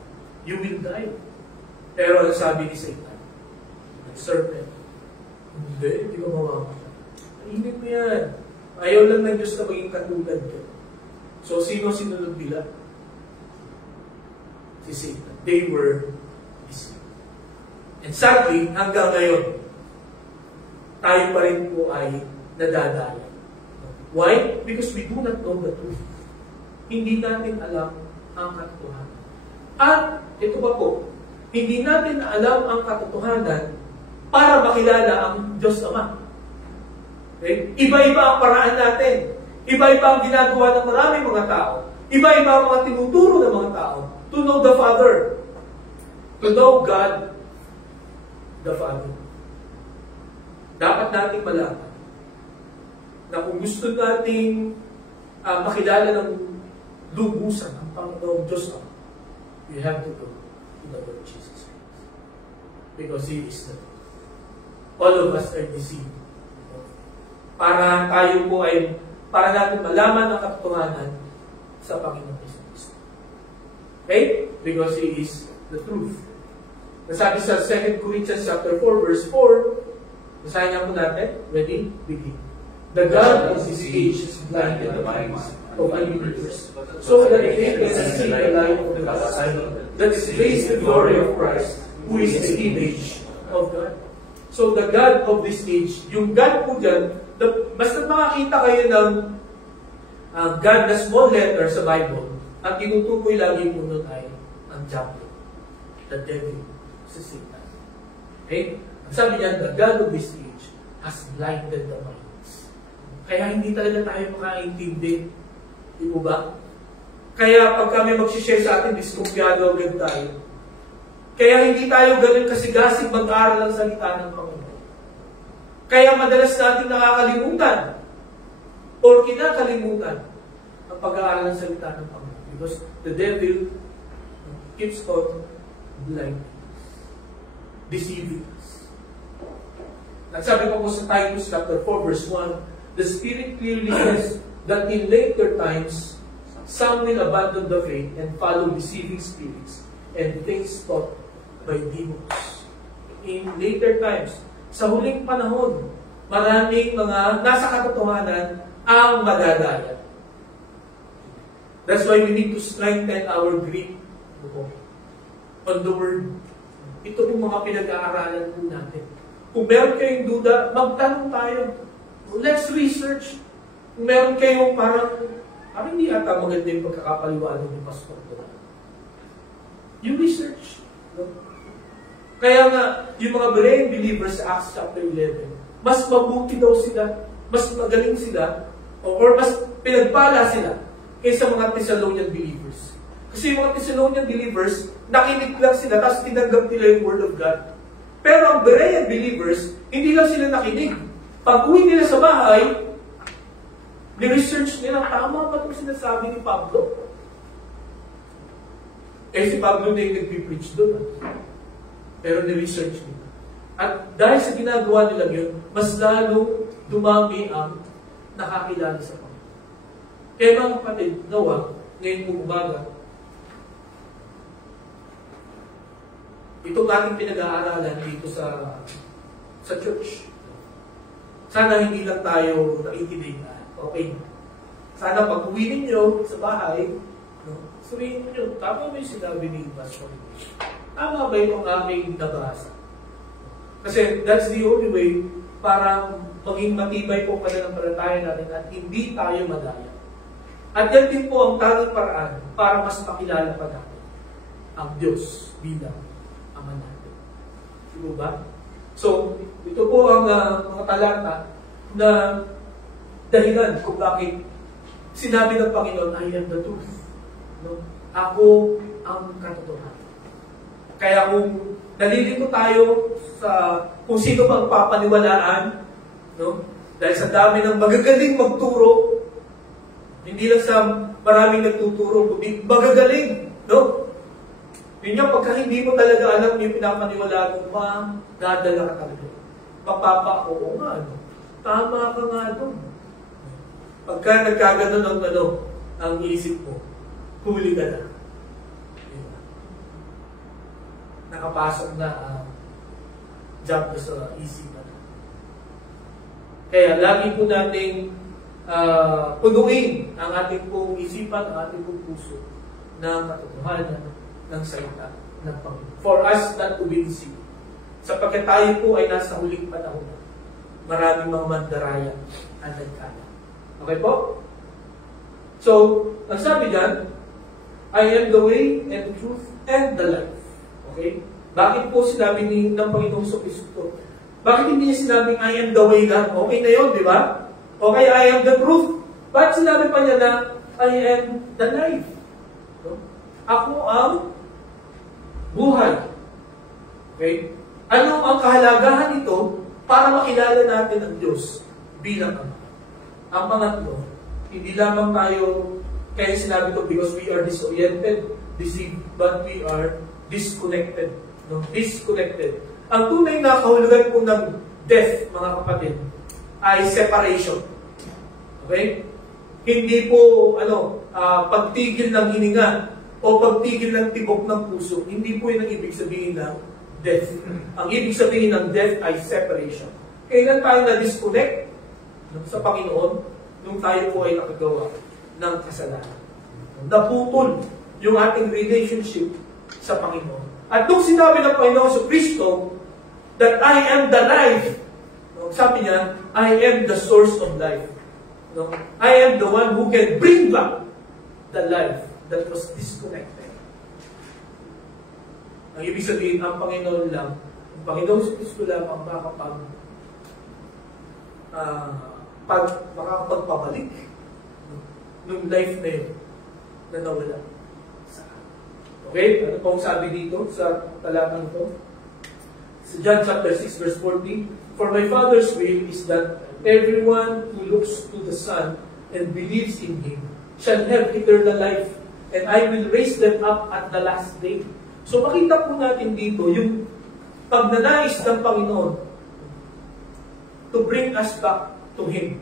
you will die. Pero ang sabi ni Satan, ng serpent, hindi ka mamamatay. Kainin mo yan. Ayaw lang ng Diyos na maging katulad ka. So, sino sinunod nila? Si Satan. They were deceived. And sadly, hanggang ngayon, tayo pa rin po ay nadadaya. Why? Because we do not know the truth. Hindi natin alam ang katotohanan. At, ito pa po, hindi natin alam ang katotohanan para makilala ang Diyos Ama. Okay? Iba-iba ang paraan natin. Iba-iba ang ginagawa ng maraming mga tao. Iba-iba ang mga tinuturo ng mga tao to know the Father. To know God, the Father. Dapat nating malaman na kung gusto nating makilala ng lubusan ang Panginoong Diyos Ama, you have to go to the Lord Jesus Christ. Because He is the truth. All of us are deceived. Para tayo po ay, para natin malaman ang katotohanan sa Panginoon Kristo. Okay? Because He is the truth. Nasabi sa 2 Corinthians chapter 4, verse 4, nasahin niya po natin. Ready? Begin. The God of this age has blinded the minds of unbelievers, so that they can see the light of the gospel that displays the glory of Christ, who is the image of God. So the God of this age, yung God po dyan, basta makakita kayo ng God na small letter sa Bible, ang tinutukoy lagi po nun ay ang diablo, the devil, si Satan. Okay? Ang sabi niya, the God of this age has blinded the minds. Kaya hindi talaga tayo makaintindi. Di mo ba? Kaya pag kami mag-share sa atin, diskumpiyado agad tayo. Kaya hindi tayo ganun kasigasig mag-aaral ang salita ng Panginoon. Kaya madalas natin nakakalimutan or kinakalimutan ang pag-aaral ng salita ng Panginoon. Because the devil keeps on blinding us, deceiving us. At sabi ko po sa Titus chapter 4 verse 1, the Spirit clearly says that in later times, some will abandon the faith and follow deceiving spirits and things taught by demons. In later times, sa huling panahon, maraming mga nasa katotohanan ang madadaya. That's why we need to strengthen our grip on the Word. Ito po mga pinag-aaralan po natin. Kung meron kayong duda, magtanong tayo. Let's research. Kung meron kayong parang hindi ata maganda yung pagkakapaliwanag ng pastor ko. You research. No? Kaya nga, yung mga Berean believers sa Acts chapter 11, mas mabuti daw sila, mas magaling sila, or mas pinagpala sila kaysa mga Thessalonian believers. Kasi yung mga Thessalonian believers, nakinig lang sila, tapos tinanggap nila yung Word of God. Pero ang Berean believers, hindi lang sila nakinig. Pag-uwi nila sa bahay, ni-research nila, tama ba itong sinasabi ni Pablo? Si Pablo na yung nag-preach doon. Pero ni-research nila. At dahil sa ginagawa nila yun, mas lalo dumami ang nakakilala sa Panginoon. Kaya mga kapatid, nawa, ngayon po umaga, itong ating pinag-aaralan dito sa church. Sana hindi lang tayo nakikinig. Okay. Sana pag-uwi ninyo sa bahay, sabihin ninyo, tama ba yung sinabi ni Pastor? Tama ba yung aming nabasa? Kasi that's the only way para maging matibay po pananampalataya natin at hindi tayo madaya. At yan din po ang tanging paraan para mas makilala pa natin ang Diyos bilang Ama natin. Diba ba? So, ito po ang mga talata na dahilan kung bakit sinabi ng Panginoon, I am the truth. No? Ako ang katotohanan. Kaya kung nalilito tayo sa kung sino bang papaniwalaan, no? Dahil sa dami ng magagaling magturo, hindi lang sa maraming nagtuturo, kundi magagaling. No? Yun yung pagka hindi mo talaga alam yung pinapaniwalaan mo, dadala ka talaga. Papapa, oo nga, no? Tama ka nga doon. Pagka nagkaganon ang isip mo, huli ka na. Nakapasok na jump na sa isipan. Kaya lagi po nating punuin ang ating pong isipan, ang ating pong puso ng katotohanan ng salita ng Panginoon. For us not to be deceived. Sapagkat tayo po ay nasa huling panahon na. Maraming mga mandaraya ang nagkala. Okay po? So, ang sabi dyan, I am the way and the truth and the life. Okay? Bakit po sinabi ng Panginoong Kristo? Bakit hindi niya sinabing I am the way lang? Okay na yun, di ba? Okay, I am the truth. Bakit sinabi pa niya na I am the life? No? Ako ang buhay. Okay? Ano ang kahalagahan nito para makilala natin ang Diyos bilang Ama? Ang pangatlo, hindi lamang tayo, kaya sinabi ko, because we are disoriented, deceived, but we are disconnected. No? Disconnected. Ang tunay na kahulugan po ng death, mga kapatid, ay separation. Okay? Hindi po, pagtigil ng hininga o pagtigil ng tibok ng puso. Hindi po yun ang ibig sabihin ng death. Ang ibig sabihin ng death ay separation. Kailan tayo na-disconnect sa Panginoon? Nung tayo po ay nakagawa ng kasalanan. Naputol yung ating relationship sa Panginoon. At nung sinabi ng Panginoon sa Kristo that I am the life, sabi niya, I am the source of life. I am the one who can bring back the life that was disconnected. Ang ibig sabihin, ang Panginoon lang, ang Panginoon sa Kristo lang ang makapag makakapagpabalik nung life na yun na nawala. Okay? Ano pong sabi dito sa talatang ito? Sa John chapter 6 verse 14, "For my Father's will is that everyone who looks to the Son and believes in Him shall have eternal life, and I will raise them up at the last day." So makita po natin dito yung pagnanais ng Panginoon to bring us back to Him.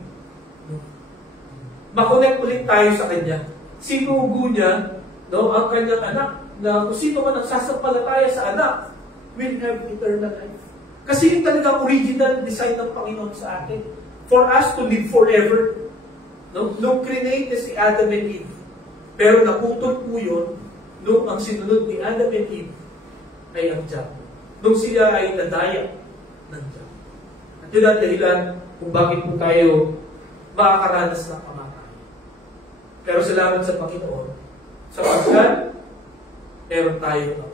Makonect ulit tayo sa Kanya. Sinugo niya, no, ang Kanyang anak, na kung sino man ang sasampalataya sa anak, will have eternal life. Kasi yung talagang original design ng Panginoon sa atin. For us to live forever. No? Nung create si Adam and Eve. Pero naputol po yun nung ang sinunod ni Adam and Eve ay ang diabo. Nung sila ay nadaya ng diabo. At yun ang dahilan kung bakit po tayo makakaranas ng kamatayan. Pero salamat sa Panginoon, sapagkat meron tayo Ama.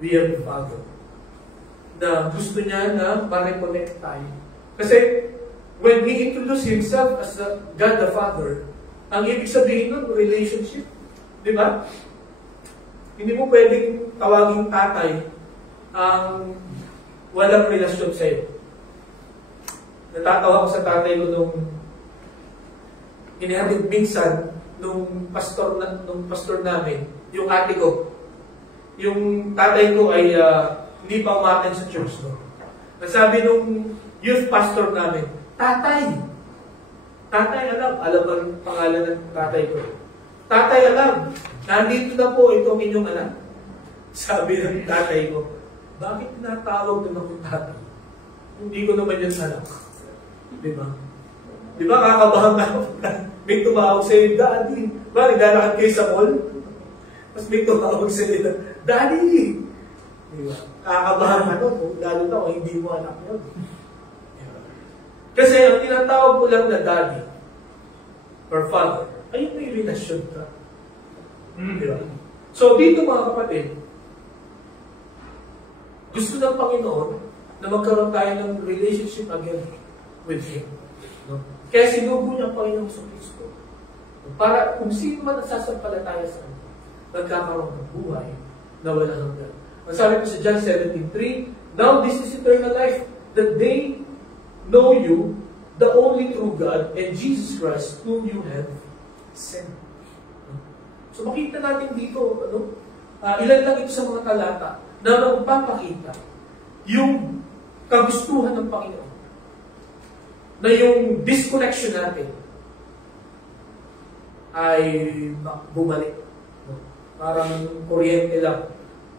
We have the Father na gusto niya na ma-reconnect tayo. Kasi when He introduced Himself as God the Father, ang ibig sabihin nun, relationship. Di ba? Hindi mo pwedeng tawaging tatay ang walang relasyon sa'yo. Natatawa ko sa tatay ko nung inihatid minsan nung pastor namin, yung ate ko. Yung tatay ko ay hindi pa umaten sa church. No? Nasabi nung youth pastor namin, "Tatay! Tatay, alam ba yung pangalan ng tatay ko? Tatay, alam, nandito na po itong inyong anak." Sabi ng tatay ko, "Bakit tinatawag na akong tatay? Hindi ko naman yan anak." Diba? Diba kakabahan na ako? May tumawag sa'yo, "Daddy." Ba, naglalakad kayo sa mall? Mas may tumawag sa'yo, "Daddy!" Diba? Kakabahan lalo na kung hindi mo anak yun. Diba? Kasi ang tinatawag ko lang na daddy or father, ay may relasyon ka. Diba? So dito mga kapatid, gusto ng Panginoon na magkaroon tayo ng relationship again with Him. No? Kaya sinubo niya ang Panginoon sa Kristo. Para kung sino man nagsasampalataya sa Kanya, nagkakaroon ng buhay na wala hanggan. Ang sabi ko sa John 17:3, "Now this is eternal life, that they know you, the only true God, and Jesus Christ, whom you have sent." So makita natin dito, ilan lang ito sa mga talata na magpapakita yung kagustuhan ng Panginoon. Na yung disconnection natin ay bumalik. Parang kuryente lang.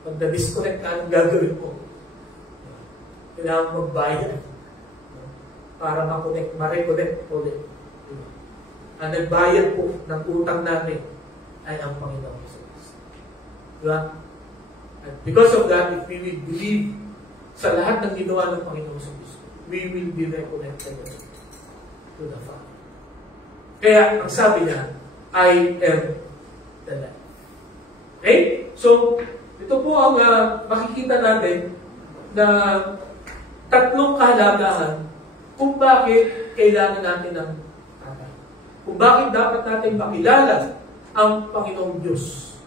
Pag na-disconnect na, anong gagawin mo? Kailangan magbayad. Para ma-reconnect ulit. Ang nagbayad po ng utang natin ay ang Panginoon Jesus. Diba? And because of that, if we will believe sa lahat ng ginawa ng Panginoon Jesus, we will be reconnected to the Father. Kaya, ang sabi niya, "I am the light." Okay? So, ito po ang makikita natin na tatlong kahalagahan kung bakit kailangan natin ng tatay. Kung bakit dapat natin makilala ang Panginoong Diyos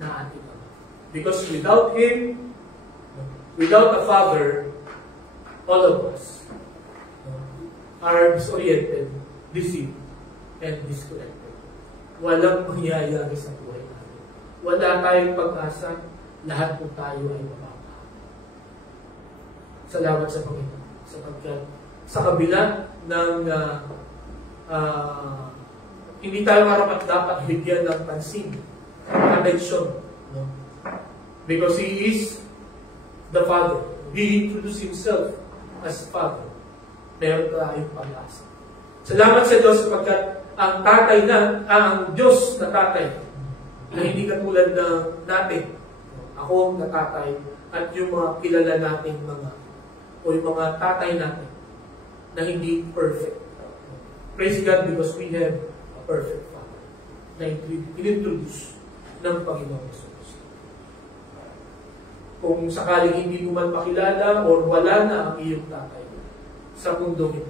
na ating Ama. Because without Him, without the Father, all of us are disoriented, deceived, and disconnected. Walang mangyayari sa buhay natin. Wala tayong pag-asa, lahat po tayo ay mababa. Salamat sa Panginoon. Sapagkat sa kabila ng hindi tayo marapat dapat bigyan ng pansin, attention. No? Because He is the Father. He introduced Himself as Father. Meron tayong pag-asa. Salamat sa Diyos sapagkat ang tatay na, ang Diyos na tatay, na hindi katulad na natin, ako na tatay, at yung mga kilala nating o yung mga tatay natin, na hindi perfect. Praise God because we have a perfect Father na inintroduce ng Panginoon Jesus. Kung sakaling hindi mo man makilala or wala na ang iyong tatay sa mundo ito,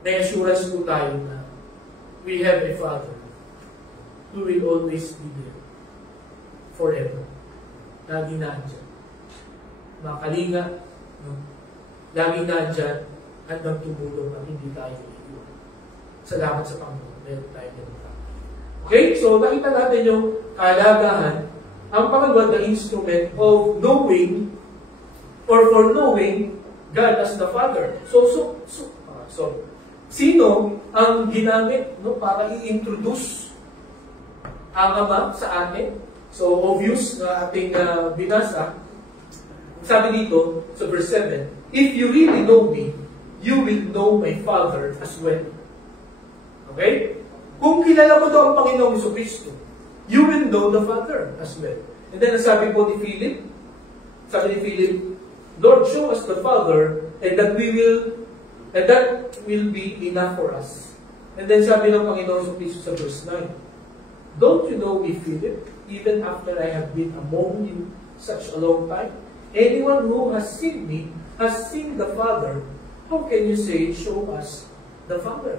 may assurance po tayo na we have a Father who will always be there forever. Lagi nandyan. Mga kalinga, no? Lagi nandyan hanggang tumulong na hindi tayo iiwan. Salamat sa Panginoon. Meron tayo ganun. Okay? So, nakita natin yung kahalagahan. Ang pangalawa, the instrument of knowing or for knowing God as the Father. So, sino ang ginamit, no, para i-introduce ang Ama sa atin? So, obvious na ating binasa. Sabi dito, sa verse 7, if you really know me, you will know my Father as well. Okay? Kung kilala mo daw ang Panginoong Jesucristo, you will know the Father as well. And then, sabi po ni Philip, Lord, show us the Father, and that will be enough for us. And then sabi ng Panginoong Jesucristo sa verse 9, don't you know me, Philip, even after I have been among you such a long time? Anyone who has seen me has seen the Father. How can you say, show us the Father?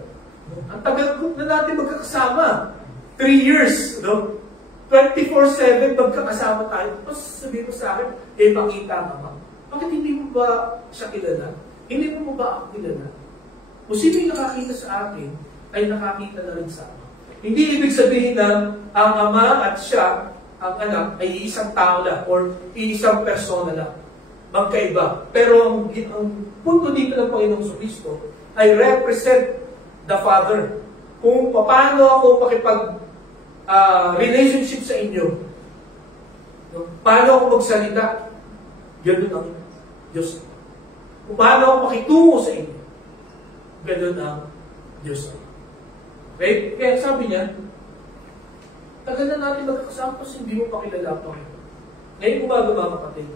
Ang tagal na natin magkakasama. 3 years, no? 24/7 magkakasama tayo. Tapos sabihin mo sa akin, pakita ka ba? Bakit hindi mo ba siya kilala? Hindi mo ba ako kilala? Kung sino yung nakakita sa akin, ay nakakita na rin sa Ama. Hindi ibig sabihin na ang Ama at siya, ang anak, ay isang tao lang or isang persona lang. Magkaiba. Pero ang punto dito ng Panginoong Jesucristo ay represent the Father. Kung paano ako relationship sa inyo. Paano ako magsalita? Ganun ang Diyos. Kung paano ako makitungo sa inyo. Ganun ang Diyos. Okay? Kaya sabi niya, tagal na natin magkakasama kasi hindi mo pakilala ang Panginoon. Ngayon umaga mga kapatid,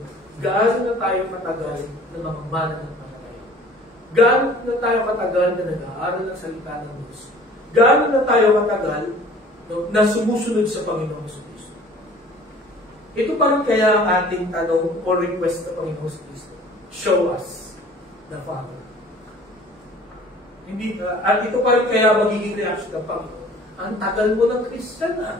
gaano na tayo katagal na mga mana ng pananayon? Gaano na tayo katagal na nag-aaral ng salita ng Diyos? Gaano na tayo katagal na sumusunod sa Panginoong Jesucristo? Ito pa rin kaya ang ating tanong o request sa Panginoong Jesucristo. Show us the Father. Hindi, at ito pa rin kaya magiging reaction ng Panginoon. Ang tagal mo ng Christian na.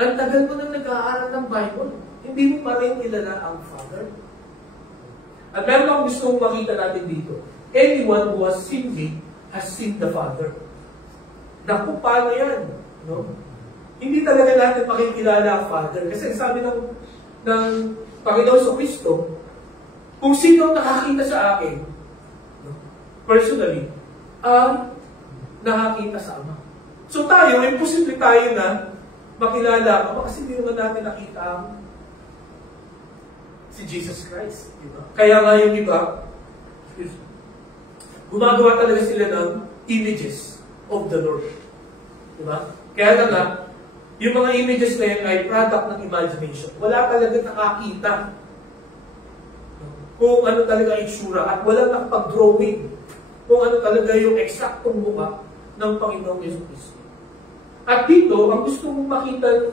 Ang tagal mo nang nag-aaral ng Bible. Hindi mo pa rin kilala ang Father. At meron akong gusto mong makita natin dito. Anyone who has seen me has seen the Father. Naku, paano yan? No? Hindi talaga natin makikilala ang Father. Kasi sabi ng Panginoon Jesucristo, kung sino nakakita sa akin, no, personally, ang nakakita sa Ama. So tayo, imposible tayo na makilala ka kasi hindi naman natin nakita ang si Jesus Christ. Diba? Kaya nga yung iba, gumagawa talaga sila ng images of the Lord. Diba? Kaya nga, yung mga images na yun ay product ng imagination. Wala talaga nakakita kung ano talaga itsura at walang nakapag-drawing kung ano talaga yung eksaktong mukha ng Panginoong Jesucristo. At dito, ang gusto mong makita,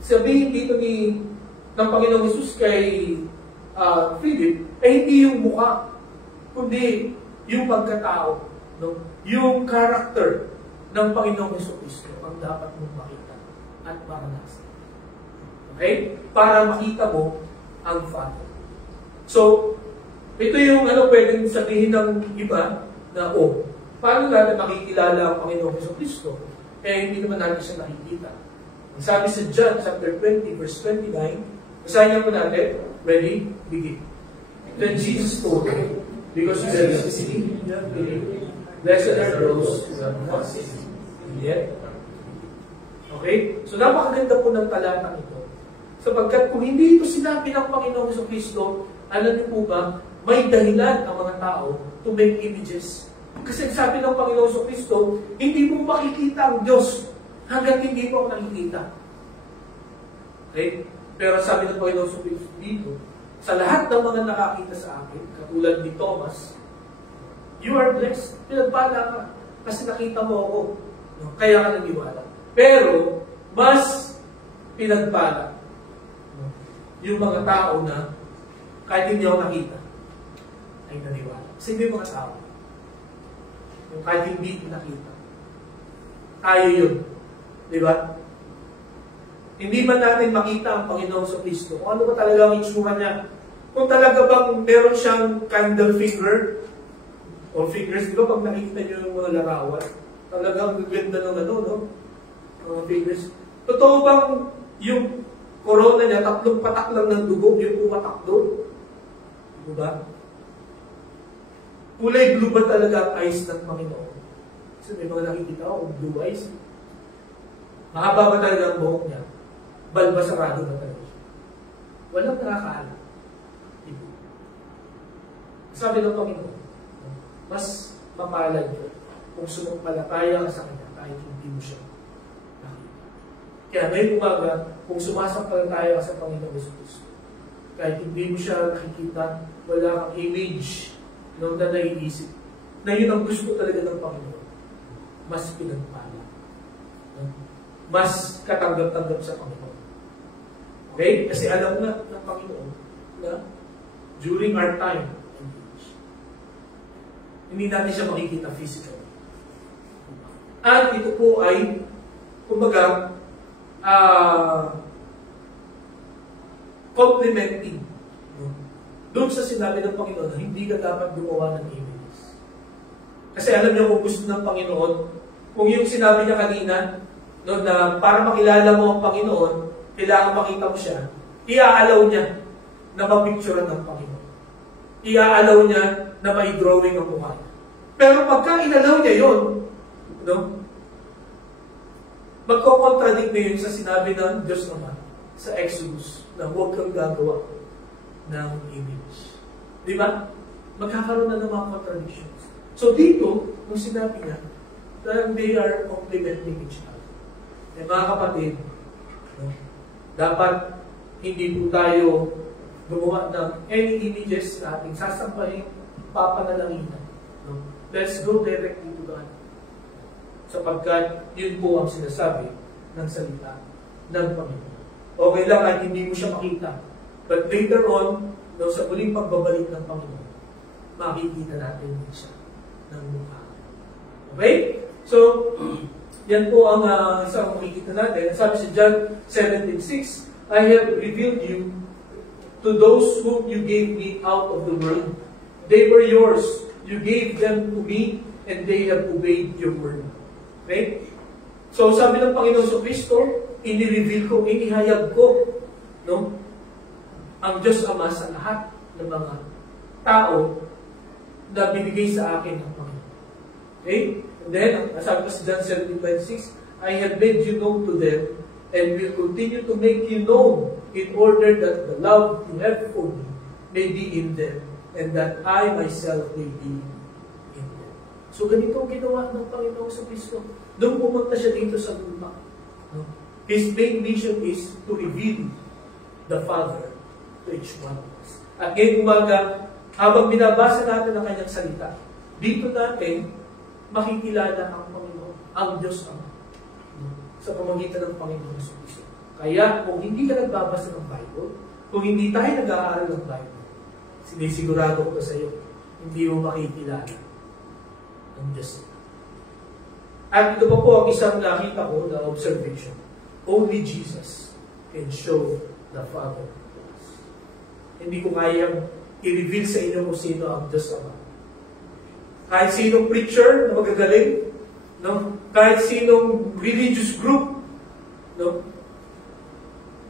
sabihin dito ng Panginoong Jesus kay Philip, ay hindi yung mukha, kundi yung pagkatao, no? Yung character ng Panginoong Jesucristo ang dapat mong makita at maranasan. Okay? Para makita mo ang Father. So, ito yung pwedeng sabihin ng iba na, paano natin makikilala ang Panginoong Jesucristo? Hindi naman natin siya nakikita. Ang sabi sa John chapter 20, verse 29, basahin po natin. Ready? Begin. Then Jesus told him, because you have seen, you have believed. Blessed are those who have not seen, and yet. Okay? So napakaganda po ng talatang ito. Sapagkat kung hindi ito sinabi ng Panginoong Jesucristo, alam niyo po ba, may dahilan ang mga tao to make images. Kasi sabi ng Panginoong Jesucristo, hindi mo makikita ang Diyos hanggang hindi mo nakikita. Okay? Pero sabi ng Panginoong Jesucristo dito, sa lahat ng mga nakakita sa akin, katulad ni Thomas, you are blessed. Pinagpala ka kasi nakita mo ako. Kaya ka naniwala. Pero, mas pinagpala yung mga tao na kahit hindi ako nakita, ay naniwala. Kasi hindi mga tao. Yung kahit hindi pinakita. Tayo yun. Di ba? Hindi man natin makita ang Panginoon sa Kristo. Kung ano ba talaga ang itsura niya. Kung talaga bang meron siyang candle finger or fingers, di ba pag nakikita niyo yung mga larawan, talagang ganda ng ano, no? Mga fingers. Totoo bang yung corona niya, 3 patak lang ng dugo, yung pumatak doon? Di ba? Kulay blue ba talaga ang eyes ng Panginoon? Kasi may mga nakikita ako, blue eyes. Mahaba ba talaga ang buhok niya? Balbasarado ba talaga siya? Walang nakakaalam. Sabi ng Panginoon, mas mapalad yun kung sumampalataya ka sa Kanya kahit hindi mo siya nakita. Kaya ngayong umaga, kung sumasampalataya ka sa Panginoon Jesus, kahit hindi mo siya nakikita, wala kang image na naiisip, na yun ang gusto talaga ng Panginoon, mas pinagpala. Mas katanggap-tanggap sa Panginoon. Okay? Kasi alam na ng Panginoon na during our time, hindi natin siya makikita physically. At ito po ay, kumbaga, complementing doon sa sinabi ng Panginoon na hindi ka dapat gumawa ng images. Kasi alam niyo kung gusto ng Panginoon, kung yung sinabi niya kanina, no, na para makilala mo ang Panginoon, kailangan makita mo siya, iaalaw niya na mapicturean ng Panginoon. Iaalaw niya na may drawing ang mukha niya. Pero pagka inalaw niya yun, no, magkocontradict na yun sa sinabi ng Diyos naman sa Exodus na huwag kang gagawa ng image. Di ba? Magkakaroon na ng mga contradictions. So dito, nung sinabi niya, they are complementing each other. Eh, mga kapatid, no, dapat hindi po tayo gumawa ng any images na ating sasampahin, papanalangin. No? Let's go directly to God. Sapagkat yun po ang sinasabi ng salita ng Panginoon. Okay lang kahit hindi mo siya makita. But later on, no, sa muling pagbabalik ng Panginoon, makikita natin din siya ng mukha. Okay? So, yan po ang isang makikita natin. Sabi sa John 17:6, I have revealed you to those whom you gave me out of the world. They were yours. You gave them to me, and they have obeyed your word. Okay? So, sabi ng Panginoon sa Kristo, ini-reveal ko, inihayag ko, no, ang Diyos Ama sa lahat ng mga tao na binigay sa akin ng Panginoon. Okay? And then, sabi ko sa John 17:26, I have made you known to them and will continue to make you known in order that the love you have for me may be in them and that I myself may be in them. So, ganito ang ginawa ng Panginoon sa Kristo. Doon pumunta siya dito sa lupa. No? His main mission is to reveal the Father to each one of us. At ngayong umaga, habang binabasa natin ang kanyang salita, dito natin makikilala ang Panginoon, ang Diyos Ama, sa pamamagitan ng Panginoon sa Kristo. Kaya, kung hindi ka nagbabasa ng Bible, kung hindi tayo nag-aaral ng Bible, sinisigurado ko sa iyo, hindi mo makikilala ang Diyos. At ito pa po ang isang nakita ko na observation. Only Jesus can show the Father to us. Hindi ko kayang i-reveal sa inyo kung sino ang Diyos Ama. Kahit sinong preacher na magagaling, no? Kahit sinong religious group, no?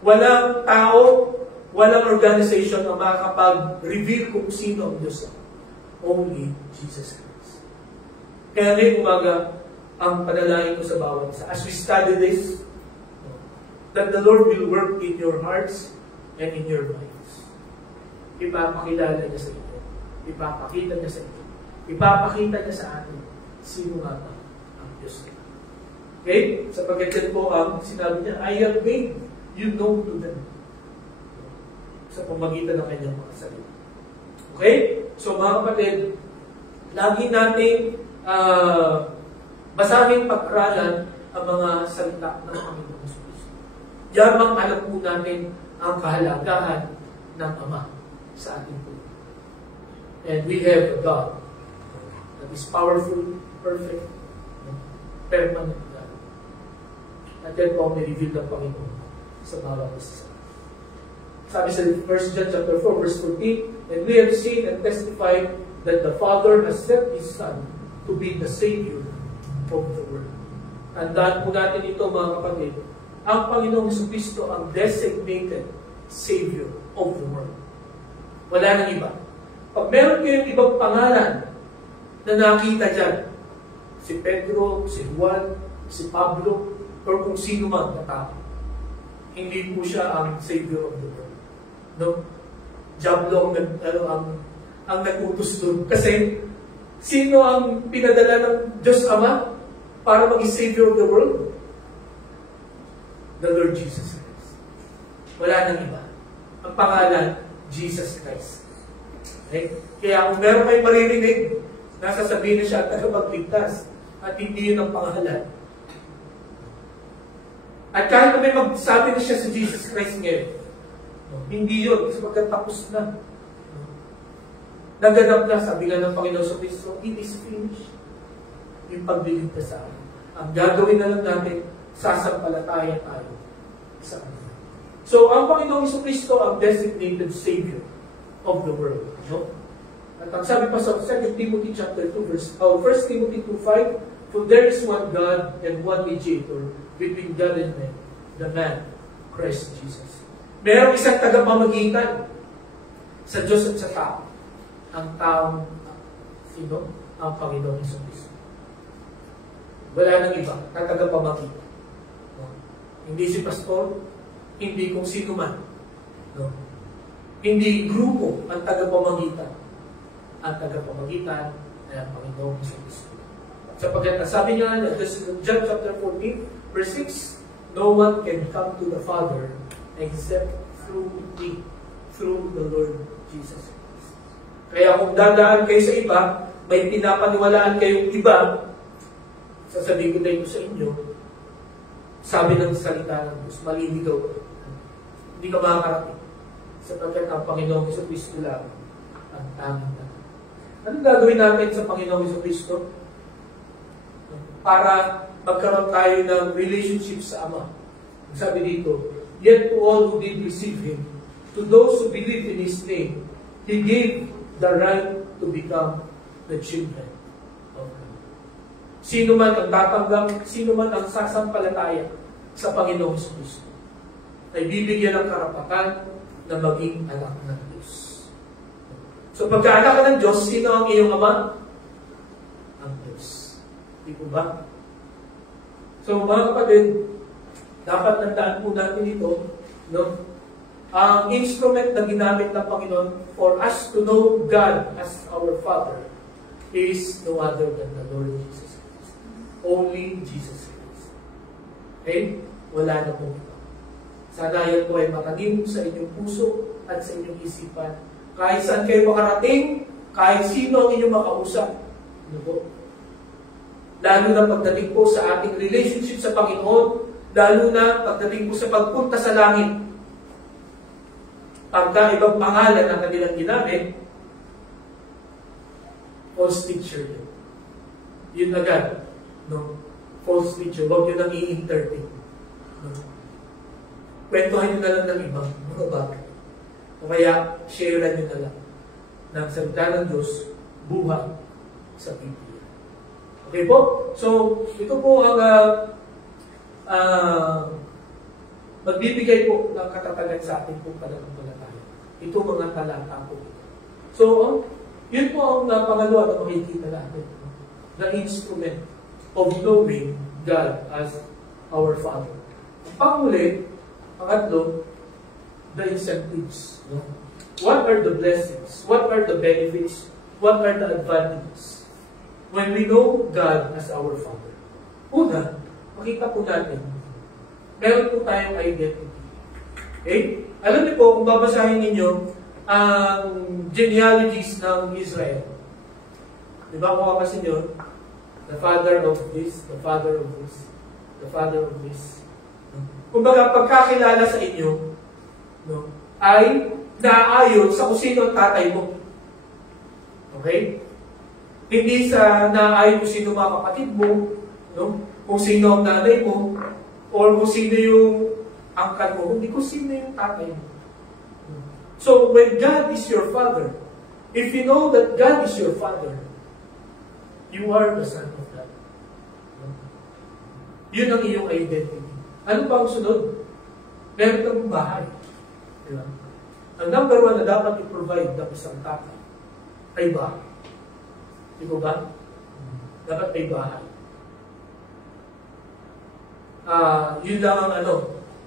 Walang tao, walang organization na makakapag-reveal kung sino ang Diyos Ama. Only Jesus Christ. Kaya ngayong umaga, ang panalangin ko sa bawat isa, as we study this, that the Lord will work in your hearts and in your minds. Ipapakilala niya sa inyo. Ipapakita niya sa inyo. Ipapakita niya sa atin sino nga ba ang Diyos niya. Okay? Sapagkat yan po ang sinabi niya, I have made you known to them. Sa pamagitan ng kanyang mga salita. Okay? So mga kapatid, lagi natin basahin pag-aralan ang mga salita ng Panginoon sa Kristo. Yamang alam po natin ang kahalagahan ng Ama sa ating buhay. And we have a God that is powerful, perfect, permanent God. At yan po ang nireveal ng Panginoon sa bawat isa. Sabi sa 1 John chapter 4, verse 14, and we have seen and testified that the Father has sent His Son to be the Savior of the world. Tandaan po natin ito, mga kapatid, ang Panginoong Jesucristo ang designated Savior of the world. Wala nang iba. Pag meron kayong ibang pangalan na nakita dyan, si Pedro, si Juan, si Pablo, or kung sino man na tao, hindi po siya ang Savior of the world. No? Diablo ang nag-utos doon. Kasi, sino ang pinadala ng Diyos Ama para maging Savior of the world? The Lord Jesus Christ. Wala nang iba. Ang pangalan, Jesus Christ. Okay? Kaya kung meron kayong maririnig, nasasabihin na siya at tagapagligtas at hindi yun ang pangalan. At kahit na may magsabi na siya sa Jesus Christ ngayon, hindi yun, kasi magkatapos na. Naganap na, sabi nga ng Panginoon sa Kristo, it is finished. Yung pagliligtas sa amin. Ang gagawin na lang natin, sasampalataya tayo sa Kanya. So, ang Panginoong Kristo ang designated Savior of the world. No? At ang sabi pa sa 2 Timothy chapter 2, 1 Timothy 2:5, for there is one God and one mediator between God and men, the man, Christ Jesus. Merong isang tagapamagitan sa Diyos at sa tao. Ang taong, sino? Ang Panginoong Kristo. Wala nang iba, ang tagapamagitan. No? Hindi si pastor, hindi kung sino man. No? Hindi grupo ang tagapamagitan. Ang tagapamagitan ay ang Panginoong Kristo. Sapagkat sabi niya, John chapter 14, verse 6, no one can come to the Father except through me, through the Lord Jesus Christ. Kaya kung dadaan kayo sa iba, may pinapaniwalaan kayong iba, sasabihin ko na ito sa inyo, sabi ng salita ng Diyos, maliligaw ka. Hindi ka makakarating. Sapagkat ang Panginoong Kristo lang ang tanging na. Anong gagawin natin sa Panginoong Kristo? Para magkaroon tayo ng relationship sa Ama. Sabi dito, yet to all who did receive Him, to those who believe in His name, He gave the right to become the children of God. Sino man ang tatanggap, sino man ang sasampalataya sa Panginoong Kristo, ay bibigyan ng karapatan na maging anak ng Diyos. So pagka-anak ka ng Diyos, sino ang iyong Ama? Ang Diyos. Di po ba? So mga kapatid, dapat nandaan po natin ito, no? Ang instrument na ginamit ng Panginoon for us to know God as our Father is no other than the Lord Jesus Christ. Only Jesus Christ. Okay? Wala na po ito. Sana yan po ay matanim sa inyong puso at sa inyong isipan. Kahit saan kayo makarating, kahit sino ang inyong makausap. Ano po? Lalo na pagdating po sa ating relationship sa Panginoon, lalo na pagdating po sa pagpunta sa langit. Pagka ibang pangalan ang kanilang ginamit, false teacher yun. Yun agad. No? False teacher. Huwag yun ang i-entertain. No? Kwentuhan nyo na lang ng ibang mga bagay. O kaya, sharean nyo na lang ng salita ng Diyos, buhay sa Biblia. Okay po? So, ito po ang magbibigay po ng katatagan sa ating pong pananampalataya. Ito mga talata po. So, yun po ang pangalawa na makikita natin. The instrument of knowing God as our Father. Ang panghuli, pangatlo, the incentives. No? What are the blessings? What are the benefits? What are the advantages? When we know God as our Father. Una, makita po natin, meron po tayong identity. Okay? Alam niyo po, kung babasahin ninyo ang genealogies ng Israel. Di ba kung kapasin nyo? The father of this, the father of this, the father of this. Kumbaga, pagkakilala sa inyo, no, ay naayon sa kung sino ang tatay mo. Okay? Hindi sa naayon kung sino mga kapatid mo, no? Kung sino ang nanay mo, or kung sino yung angkan mo, hindi kung sino yung tatay mo. So, when God is your Father, if you know that God is your Father, you are the son of God. Yun ang iyong identity. Ano pa ang sunod? Meron kang bahay. Diba? Ang number one na dapat i-provide ng isang tatay ay bahay. Di ba ba? Dapat may bahay. Yun lang ang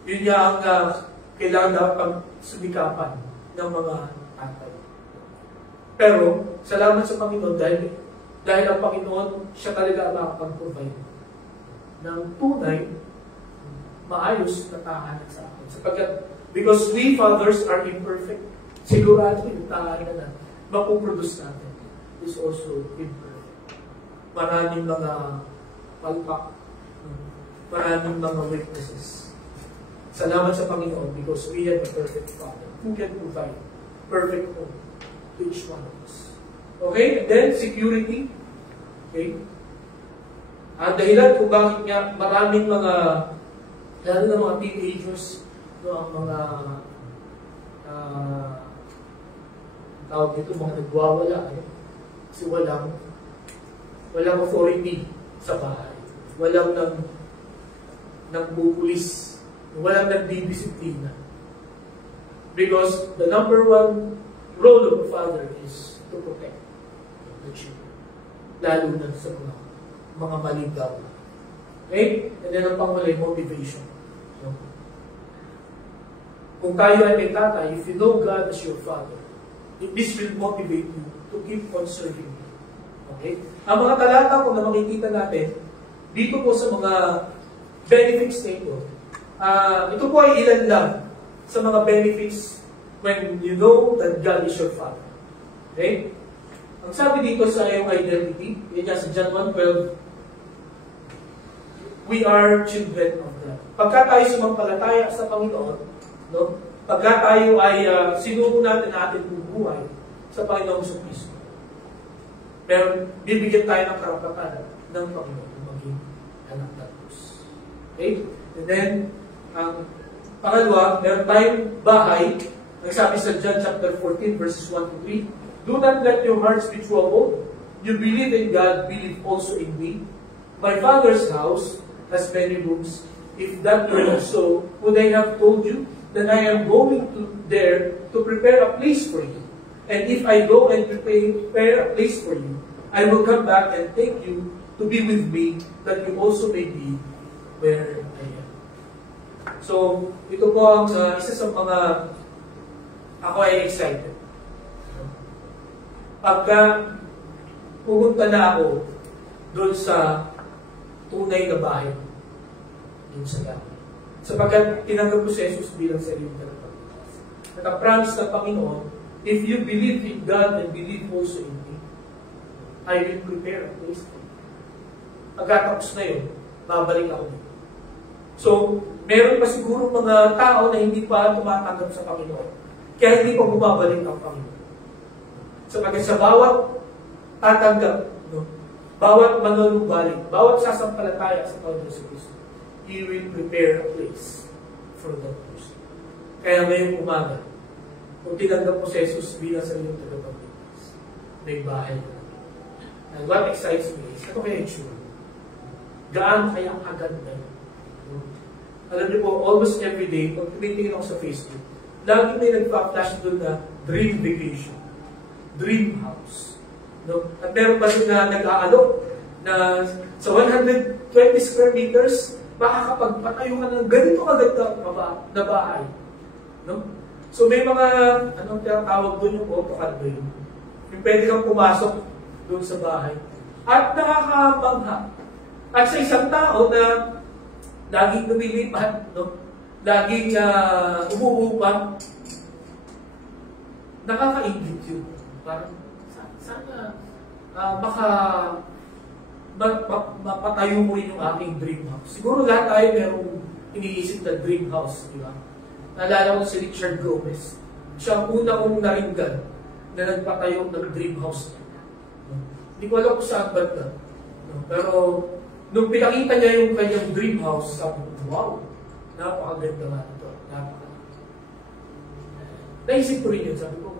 yun lang ang kailangan dapat pagsumikapan ng mga tatay. Pero, salamat sa Panginoon dahil ang Panginoon, siya talaga ang makapag-provide ng tunay, maayos na tahanan sa akin. Sapagkat, because we fathers are imperfect, sigurado yung tahanan na mapuproduce natin is also imperfect. Maraming mga palpak, maraming mga weaknesses. Salamat sa Panginoon because we have a perfect Father who can provide perfect home to each one of us. Okay? And then, security. Okay? Ang dahilan kung bakit nga maraming mga, lalo na mga teenagers, no, ang mga tawag dito, mga nagwawala, kasi walang authority sa bahay. Walang nagbupulis, walang nagdidisiplina. Because the number one role of a father is to protect the children. Lalo na sa mga maligaw. Okay? And then ang panghuli, motivation. So, kung tayo ay may tatay, if you know God as your Father, this will motivate you to keep on serving Him. Okay? Ang mga talata po na makikita natin, dito po sa mga benefits na ito po ay ilan lang sa mga benefits when you know that God is your Father. Okay? Ang sabi dito sa iyong identity, yan sa John 1:12, we are children of God. Pagka tayo sumampalataya sa Panginoon, no? Pagka tayo ay sinuko natin ang ating buhay sa Panginoong Kristo, pero bibigyan tayo ng karapatan ng Panginoon na maging anak ng Diyos. Okay? And then, ang pangalawa, meron tayong bahay. Nagsabi sa John chapter 14, verses 1 to 3, do not let your hearts be troubled. You believe in God, believe also in me. My Father's house has many rooms. If that were not so, would I have told you that I am going there to prepare a place for you? And if I go and prepare a place for you, I will come back and take you to be with me, that you also may be where I am. So, ito po ang isa sa mga ako ay excited. Pagka pumunta na ako doon sa tunay na bahay, doon sa langit. Sapagkat tinanggap ko si Jesus bilang sarili na pagkakas. Nakapromise ng Panginoon, if you believe in God and believe also in me, I will prepare a place for you. Pagkatapos na yun, babalik ako dito. So, meron pa siguro mga tao na hindi pa tumatanggap sa Panginoon. Kaya hindi pa bumabalik ang Panginoon. Sapagkat sa bawat tatanggap, no? Bawat manunumbalik, bawat sasampalataya sa Panginoon sa Kristo, He will prepare a place for that person. Kaya ngayong umaga, kung tinanggap mo si Jesus bilang sa iyong tagapagligtas, may bahay na. And what excites me is, ano kaya yung sure? Gaano kaya ang kaganda yun? Alam niyo po, almost every day, pag tumitingin ako sa Facebook, lagi may nagpa-flash doon na dream vacation, dream house. No? At meron pa din na nag-aalok na sa 120 square meters, makakapagpatayo ka ng ganito kaganda na bahay. No? So may mga, anong tinatawag doon yung AutoCAD doon? Yung pwede kang pumasok doon sa bahay. At nakakabangha. At sa isang tao na laging lumilipat, no? Laging umuupa, nakaka-ingit yun. Parang, sana mapatayo mo rin yung aking dream house. Siguro lahat tayo merong iniisip na dream house, di ba? Naalala ko si Richard Gomez. Siya ang una kong naringgan na nagpatayo ng dream house niya. Hindi ko alam kung saan ba na. No? Pero, nung pinakita niya yung kanyang dream house, sabi ko, wow, napakaganda nga ito. Naisip ko rin yun, sabi ko,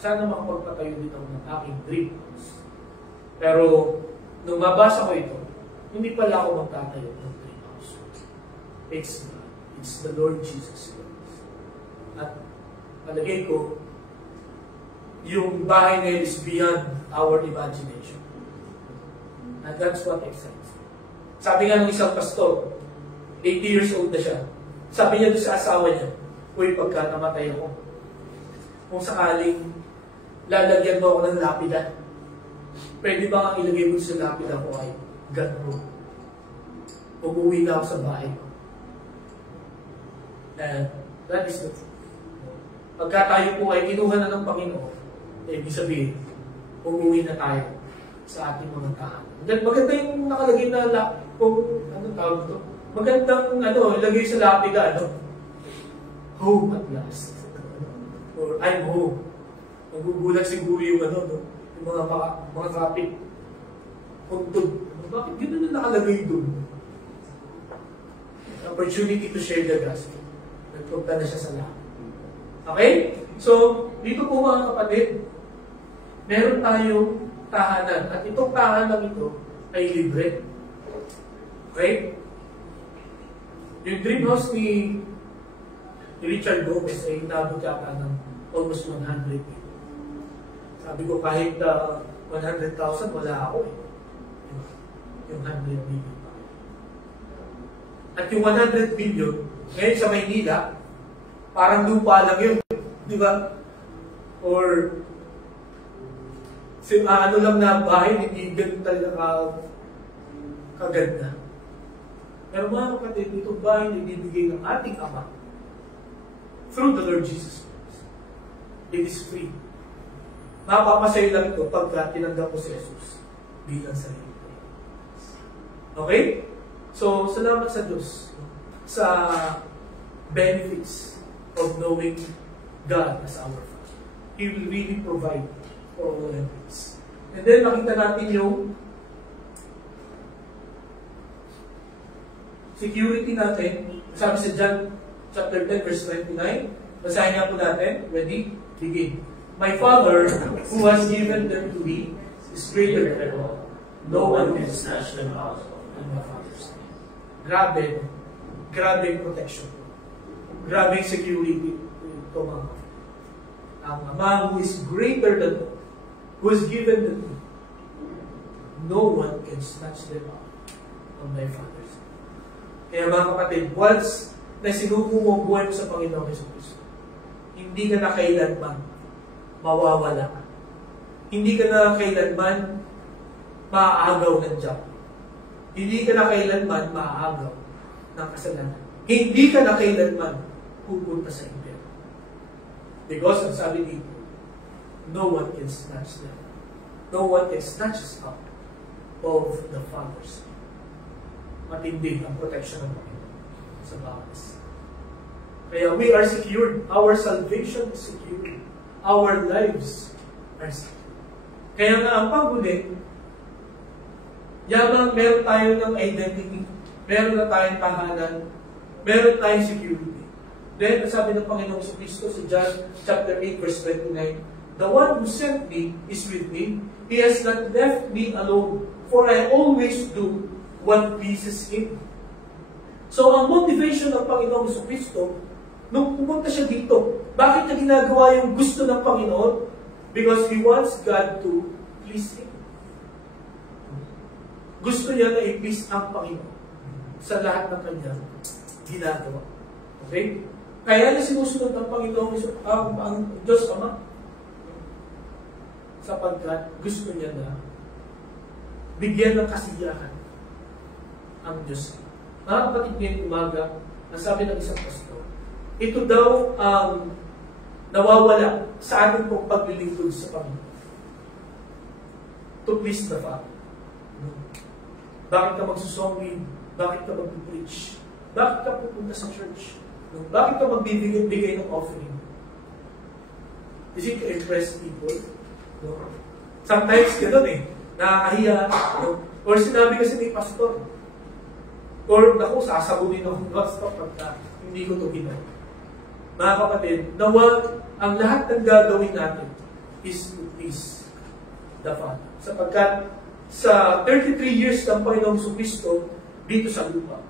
sana makapagpatayo din ako ng aking dream house. Pero, nung mabasa ko ito, hindi pala ako magtatayo ng dream house. It's the Lord Jesus Christ. At palagay ko, yung bahay na yun is beyond our imagination. And that's what excites me. Sabi nga ng isang pastor, 80 years old na siya. Sabi niya doon sa asawa niya, uy, pagka namatay ako, kung sakaling lalagyan mo ako ng lapida, pwede ba ang ilagay mo sa lapida ko ay God room? Umuwi na ako sa bahay ko. And that is the truth. Pagka tayo po ay kinuha na ng Panginoon, ibig sabihin, umuwi na tayo sa ating mga tahanan. Then maganda yung nakalagay na anong tawag ito? Magandang ilagay sa lapida, home at last. Or I'm home. Magugulat siguro yung yung mga traffic. Puntod. Bakit gano'n na nakalagay doon? Opportunity to share the gospel. Nagpunta na siya sa lahat. Okay? So, dito po mga kapatid, meron tayong tahanan. At itong tahanan ito ay libre. Okay? Yung dream house ni Richard Gomez ay inabot yata ng almost 100 million. Sabi ko kahit 100,000 wala ako eh. Yung 100 million. At yung 100 billion, ngayon sa Maynila, parang lupa lang yun. Di ba? Or, ano lang na bahay, hindi ganun talaga kaganda. Pero mga kapatid, itong bahay na ibibigay ng ating Ama through the Lord Jesus Christ. It is free. Mapapasayo lang ito pagka tinanggap mo si Jesus bilang sarili ko. Okay? So, salamat sa Diyos sa benefits of knowing God as our Father. He will really provide for all our needs. And then, makita natin yung security natin. Sabi sa John chapter 10, verse 29. Basahin nga po natin. Ready? Begin. My Father, who has given them to me, is greater than all. No one can snatch them out of my Father's name. Grabe protection. Grabe security. Ito mga ang Ama who is greater than all, who has given them to me, no one can snatch them out of my Father's name. Kaya mga kapatid, once na sinuko mo ang buhay mo sa Panginoon Jesus, hindi ka na kailanman mawawala. Hindi ka na kailanman maaagaw ng job. Hindi ka na kailanman maaagaw ng kasalanan. Hindi ka na kailanman pupunta sa impyerno. Because, ang sabi dito, no one can snatch them. No one can snatch us out of the Father's name. Matindi ang protection ng Panginoon sa bawat isa. Kaya we are secured. Our salvation is secured. Our lives are secured. Kaya nga ang paghuli, yamang meron tayo ng identity, meron na tayong tahanan, meron tayong security. Then, sabi ng Panginoong Kristo sa John chapter 8, verse 29, the one who sent me is with me. He has not left me alone, for I always do what pleases Him. So, ang motivation ng Panginoong Kristo, nung pumunta siya dito, bakit niya ginagawa yung gusto ng Panginoon? Because He wants God to please Him. Gusto niya na i-please ang Panginoon sa lahat ng kanyang ginagawa. Okay? Kaya niya sinusunod ng Panginoon ang Diyos Ama sapagkat gusto niya na bigyan ng kasiyahan ang Diyos. Mga kapatid ngayon umaga, ang sabi ng isang pastor, ito daw ang nawawala sa ating pong paglilingkod sa Panginoon. To please the Father. Bakit ka magsusong lead? Bakit ka mag-preach? Bakit ka pupunta sa church? Bakit ka magbibigay ng offering? Is it to impress people? No. Sometimes gano'n eh. Nakakahiya. No? Or sinabi kasi ni pastor. Or ako, sasabunin ako ng pastor pagka hindi ko ito ginawa. Mga kapatid, ang lahat ng gagawin natin is to please the Father. Sapagkat sa 33 years ng Panginoong Kristo dito sa lupa,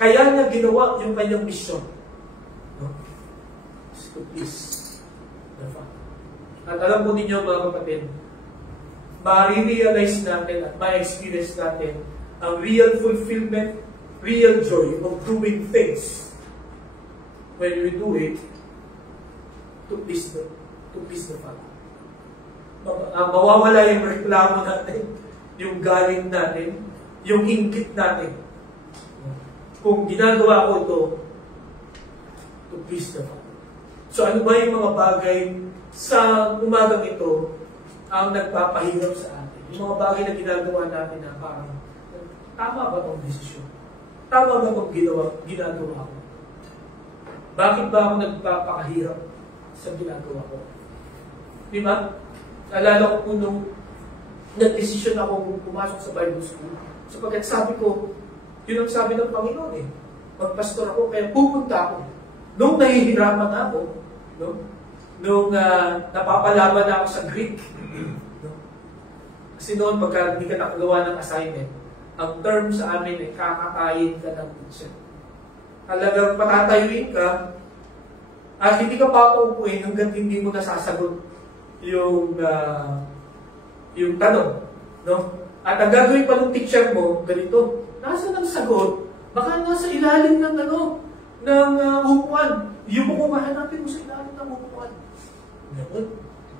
kaya niya ginawa yung kanyang mission. No? Is to please the Father. At alam po ninyo mga kapatid, ma-realize natin at ma-experience natin ang real fulfillment, real joy of doing things when we do it to please the Father. Mawawala yung reklamo natin, yung galing natin, yung inggit natin. Kung ginagawa ko ito to please the Father. So ano ba yung mga bagay sa umagang ito ang nagpapahirap sa atin? Yung mga bagay na ginagawa natin na parang, tama ba itong desisyon? Tama ba itong ginagawa ko? Bakit ba ako nagpapakahirap sa ginagawa ko? Di ba? Naalala ko po nung nag-desisyon akong pumasok sa Bible School. Sapagkat sabi ko, yun ang sabi ng Panginoon eh. Magpastor ako, kaya pupunta ako. Nung nahihirapan ako, no? Nung napapalaban ako sa Greek, no? Kasi noon, pagka hindi ka nakagawa ng assignment, ang term sa amin ay kakatayin ka ng teacher. Talagang patatayuin ka, at hindi ka papaupuin hanggang hindi mo nasasagot yung tanong. No? At ang gagawin pa ng teacher mo, ganito, nasa ng sagot, baka nasa ilalim ng upuan. Yung mo mahanapin mo sa ilalim ng upuan.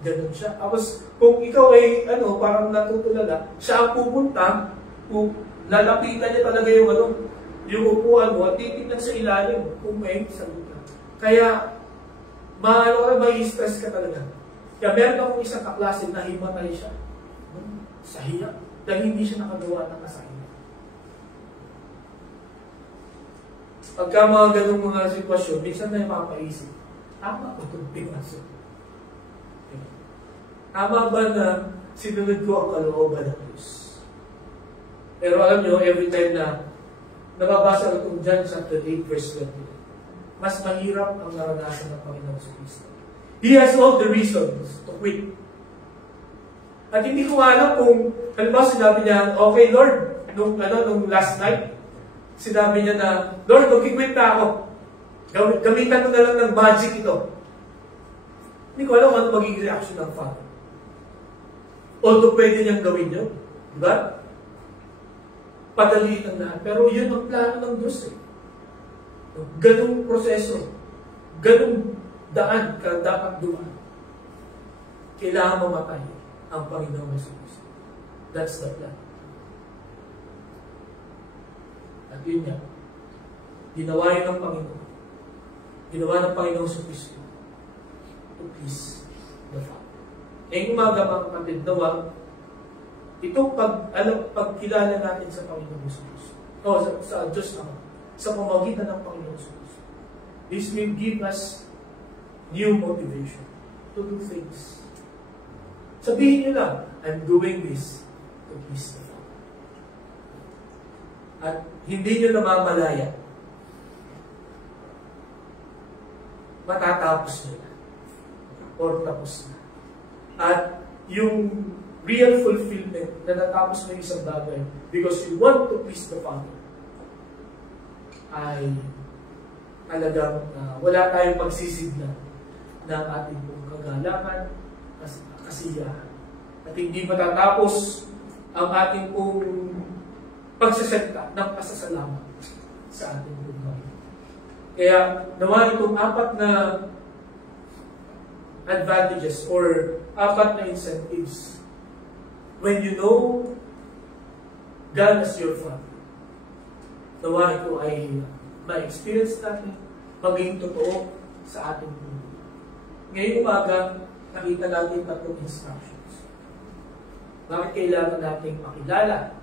Ganun siya. Tapos, kung ikaw ay, parang natutulala, siya ang pupunta, lalapitan niya talaga yung upuan mo at titignan sa ilalim kung may sagot ka. Kaya, may stress ka talaga. Kaya meron akong isang kaklase na himatay siya. Sa hiya. Dahil hindi siya nakagawa ng assignment. Pagka mga ganong mga sitwasyon, minsan na yung mapaisip, tama ba itong pinasok? Tama ba na sinunod ko ang kalooban ng Diyos? Pero alam nyo, every time na nababasa ko itong John chapter 8 verse 20, mas mahirap ang naranasan ng Panginoon sa Kristo. He has all the reasons to quit. At hindi ko alam kung, halimbawa sinabi niya, okay Lord, nung last night, sinabi niya na, Lord, mag-quit na ako. Gamitan ko na lang ng magic ito. Hindi ko alam ano magiging reaction ng Father. Although pwede niyang gawin yun. Diba? Padaliin ang lahat. Pero yun ang plano ng Diyos eh. Ganong proseso, ganong daan ka dapat dumaan. Kailangan mamatay ang Panginoong Jesus. That's the plan. At yun nga, ginawa yun ng Panginoon. Ginawa ng Panginoong Jesus to please the Father. Ngayong umaga mga kapatid, nawa, itong pagkilala natin sa Panginoong Jesus, sa Diyos naman, sa pamagitan ng Panginoon Jesus. This will give us new motivation to do things. Sabihin nyo lang, I'm doing this to please the Father. At hindi nyo namamalaya, matatapos nyo na. Or tapos na. At yung real fulfillment na natapos na isang bagay because you want to please the Father, ay talagang wala tayong pagsisigla ng ating pong kagalakan, kasiyahan. At hindi matatapos ang ating pong pagsasenta ng pasasalamat sa ating buhay. Kaya nawa itong 4 na advantages or 4 na incentives when you know God as your Father. Nawa ito ay ma-experience natin, maging totoo sa ating buhay. Ngayong umaga, nakita natin 3 instructions. Bakit kailangan natin makilala?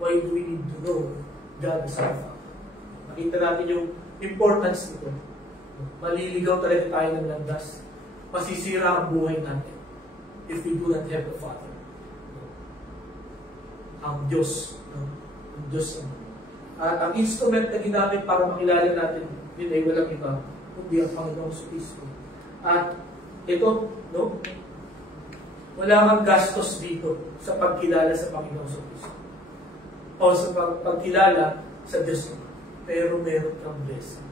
Why do we need to know God as our Father? Nakita natin yung importance nito. Maliligaw talaga tayo ng landas. Masisira ang buhay natin if we do not have the Father. ang Diyos. No? Ang Diyos Ama. At ang instrument na ginamit para makilala natin, yun ay walang iba, kundi ang Panginoong Kristo. At ito, no? Wala kang gastos dito sa pagkilala sa Panginoong Kristo. O sa pagkilala sa Diyos. Pero meron kang blessing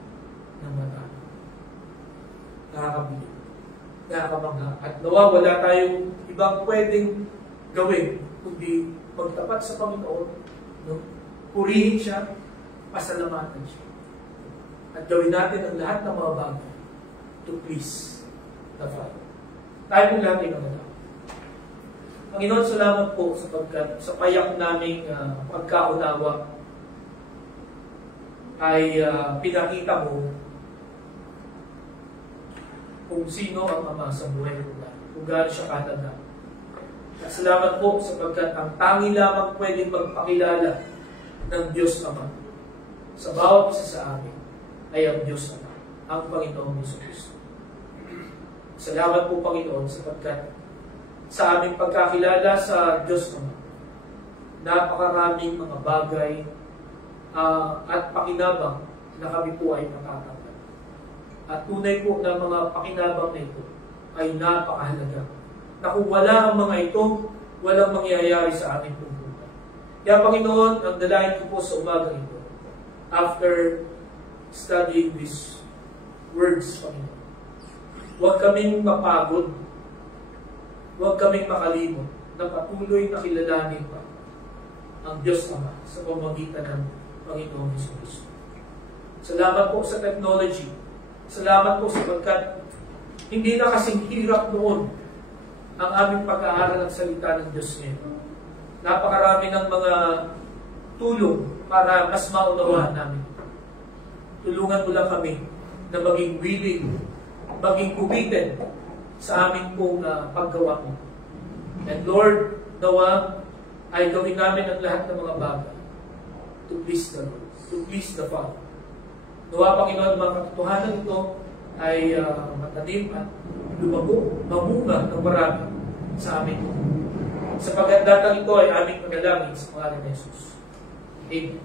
na matalo. Nakakabilib. Nakakabangga. At nawawala tayong ibang pwedeng gawin, kundi magtapat sa Panginoon, no? Purihin siya, pasalamatan siya. At gawin natin ang lahat ng mga bagay to please the Father. Tayo po lang ay naman. Panginoon, salamat po sapagkat sa payak naming pagkaunawa ay pinakita mo kung sino ang Ama sa buhay mo na, kung gaano siya kahalaga. Salamat po sapagkat ang tangi lamang pwedeng magpakilala ng Diyos Ama sa bawat isa sa amin ay ang Diyos Ama, ang Panginoong Hesus. Salamat po, Panginoon, sapagkat sa aming pagkakilala sa Diyos Ama, napakaraming mga bagay at pakinabang na kami po ay natatanggap. At tunay po na mga pakinabang na ito ay napakahalaga. Na kung wala ang mga ito, walang mangyayari sa ating buhay. Kaya Panginoon, ang dalayan ko po sa umaga ito, after studying these words, Panginoon, huwag kaming mapagod, huwag kaming makalimot na patuloy na kilalanin pa ang Diyos Ama sa pamamagitan ng Panginoong Hesus. Salamat po sa technology. Salamat po sapagkat hindi na kasing hirap noon ang aming pag-aaral ng salita ng Diyos ngayon. Napakarami ng mga tulong para mas maunawaan namin. Tulungan mo lang kami na maging willing, maging committed sa aming pong paggawa mo. And Lord, nawa ay gawin namin ang lahat ng mga bagay to please the Lord, to please the Father. Nawa, Panginoon, mga katotohanan ito ay matanim at lumago, mamunga ng marami sa amin. Sa pagdatang ito ay aming panalangin sa pangalan ni Jesus. Amen.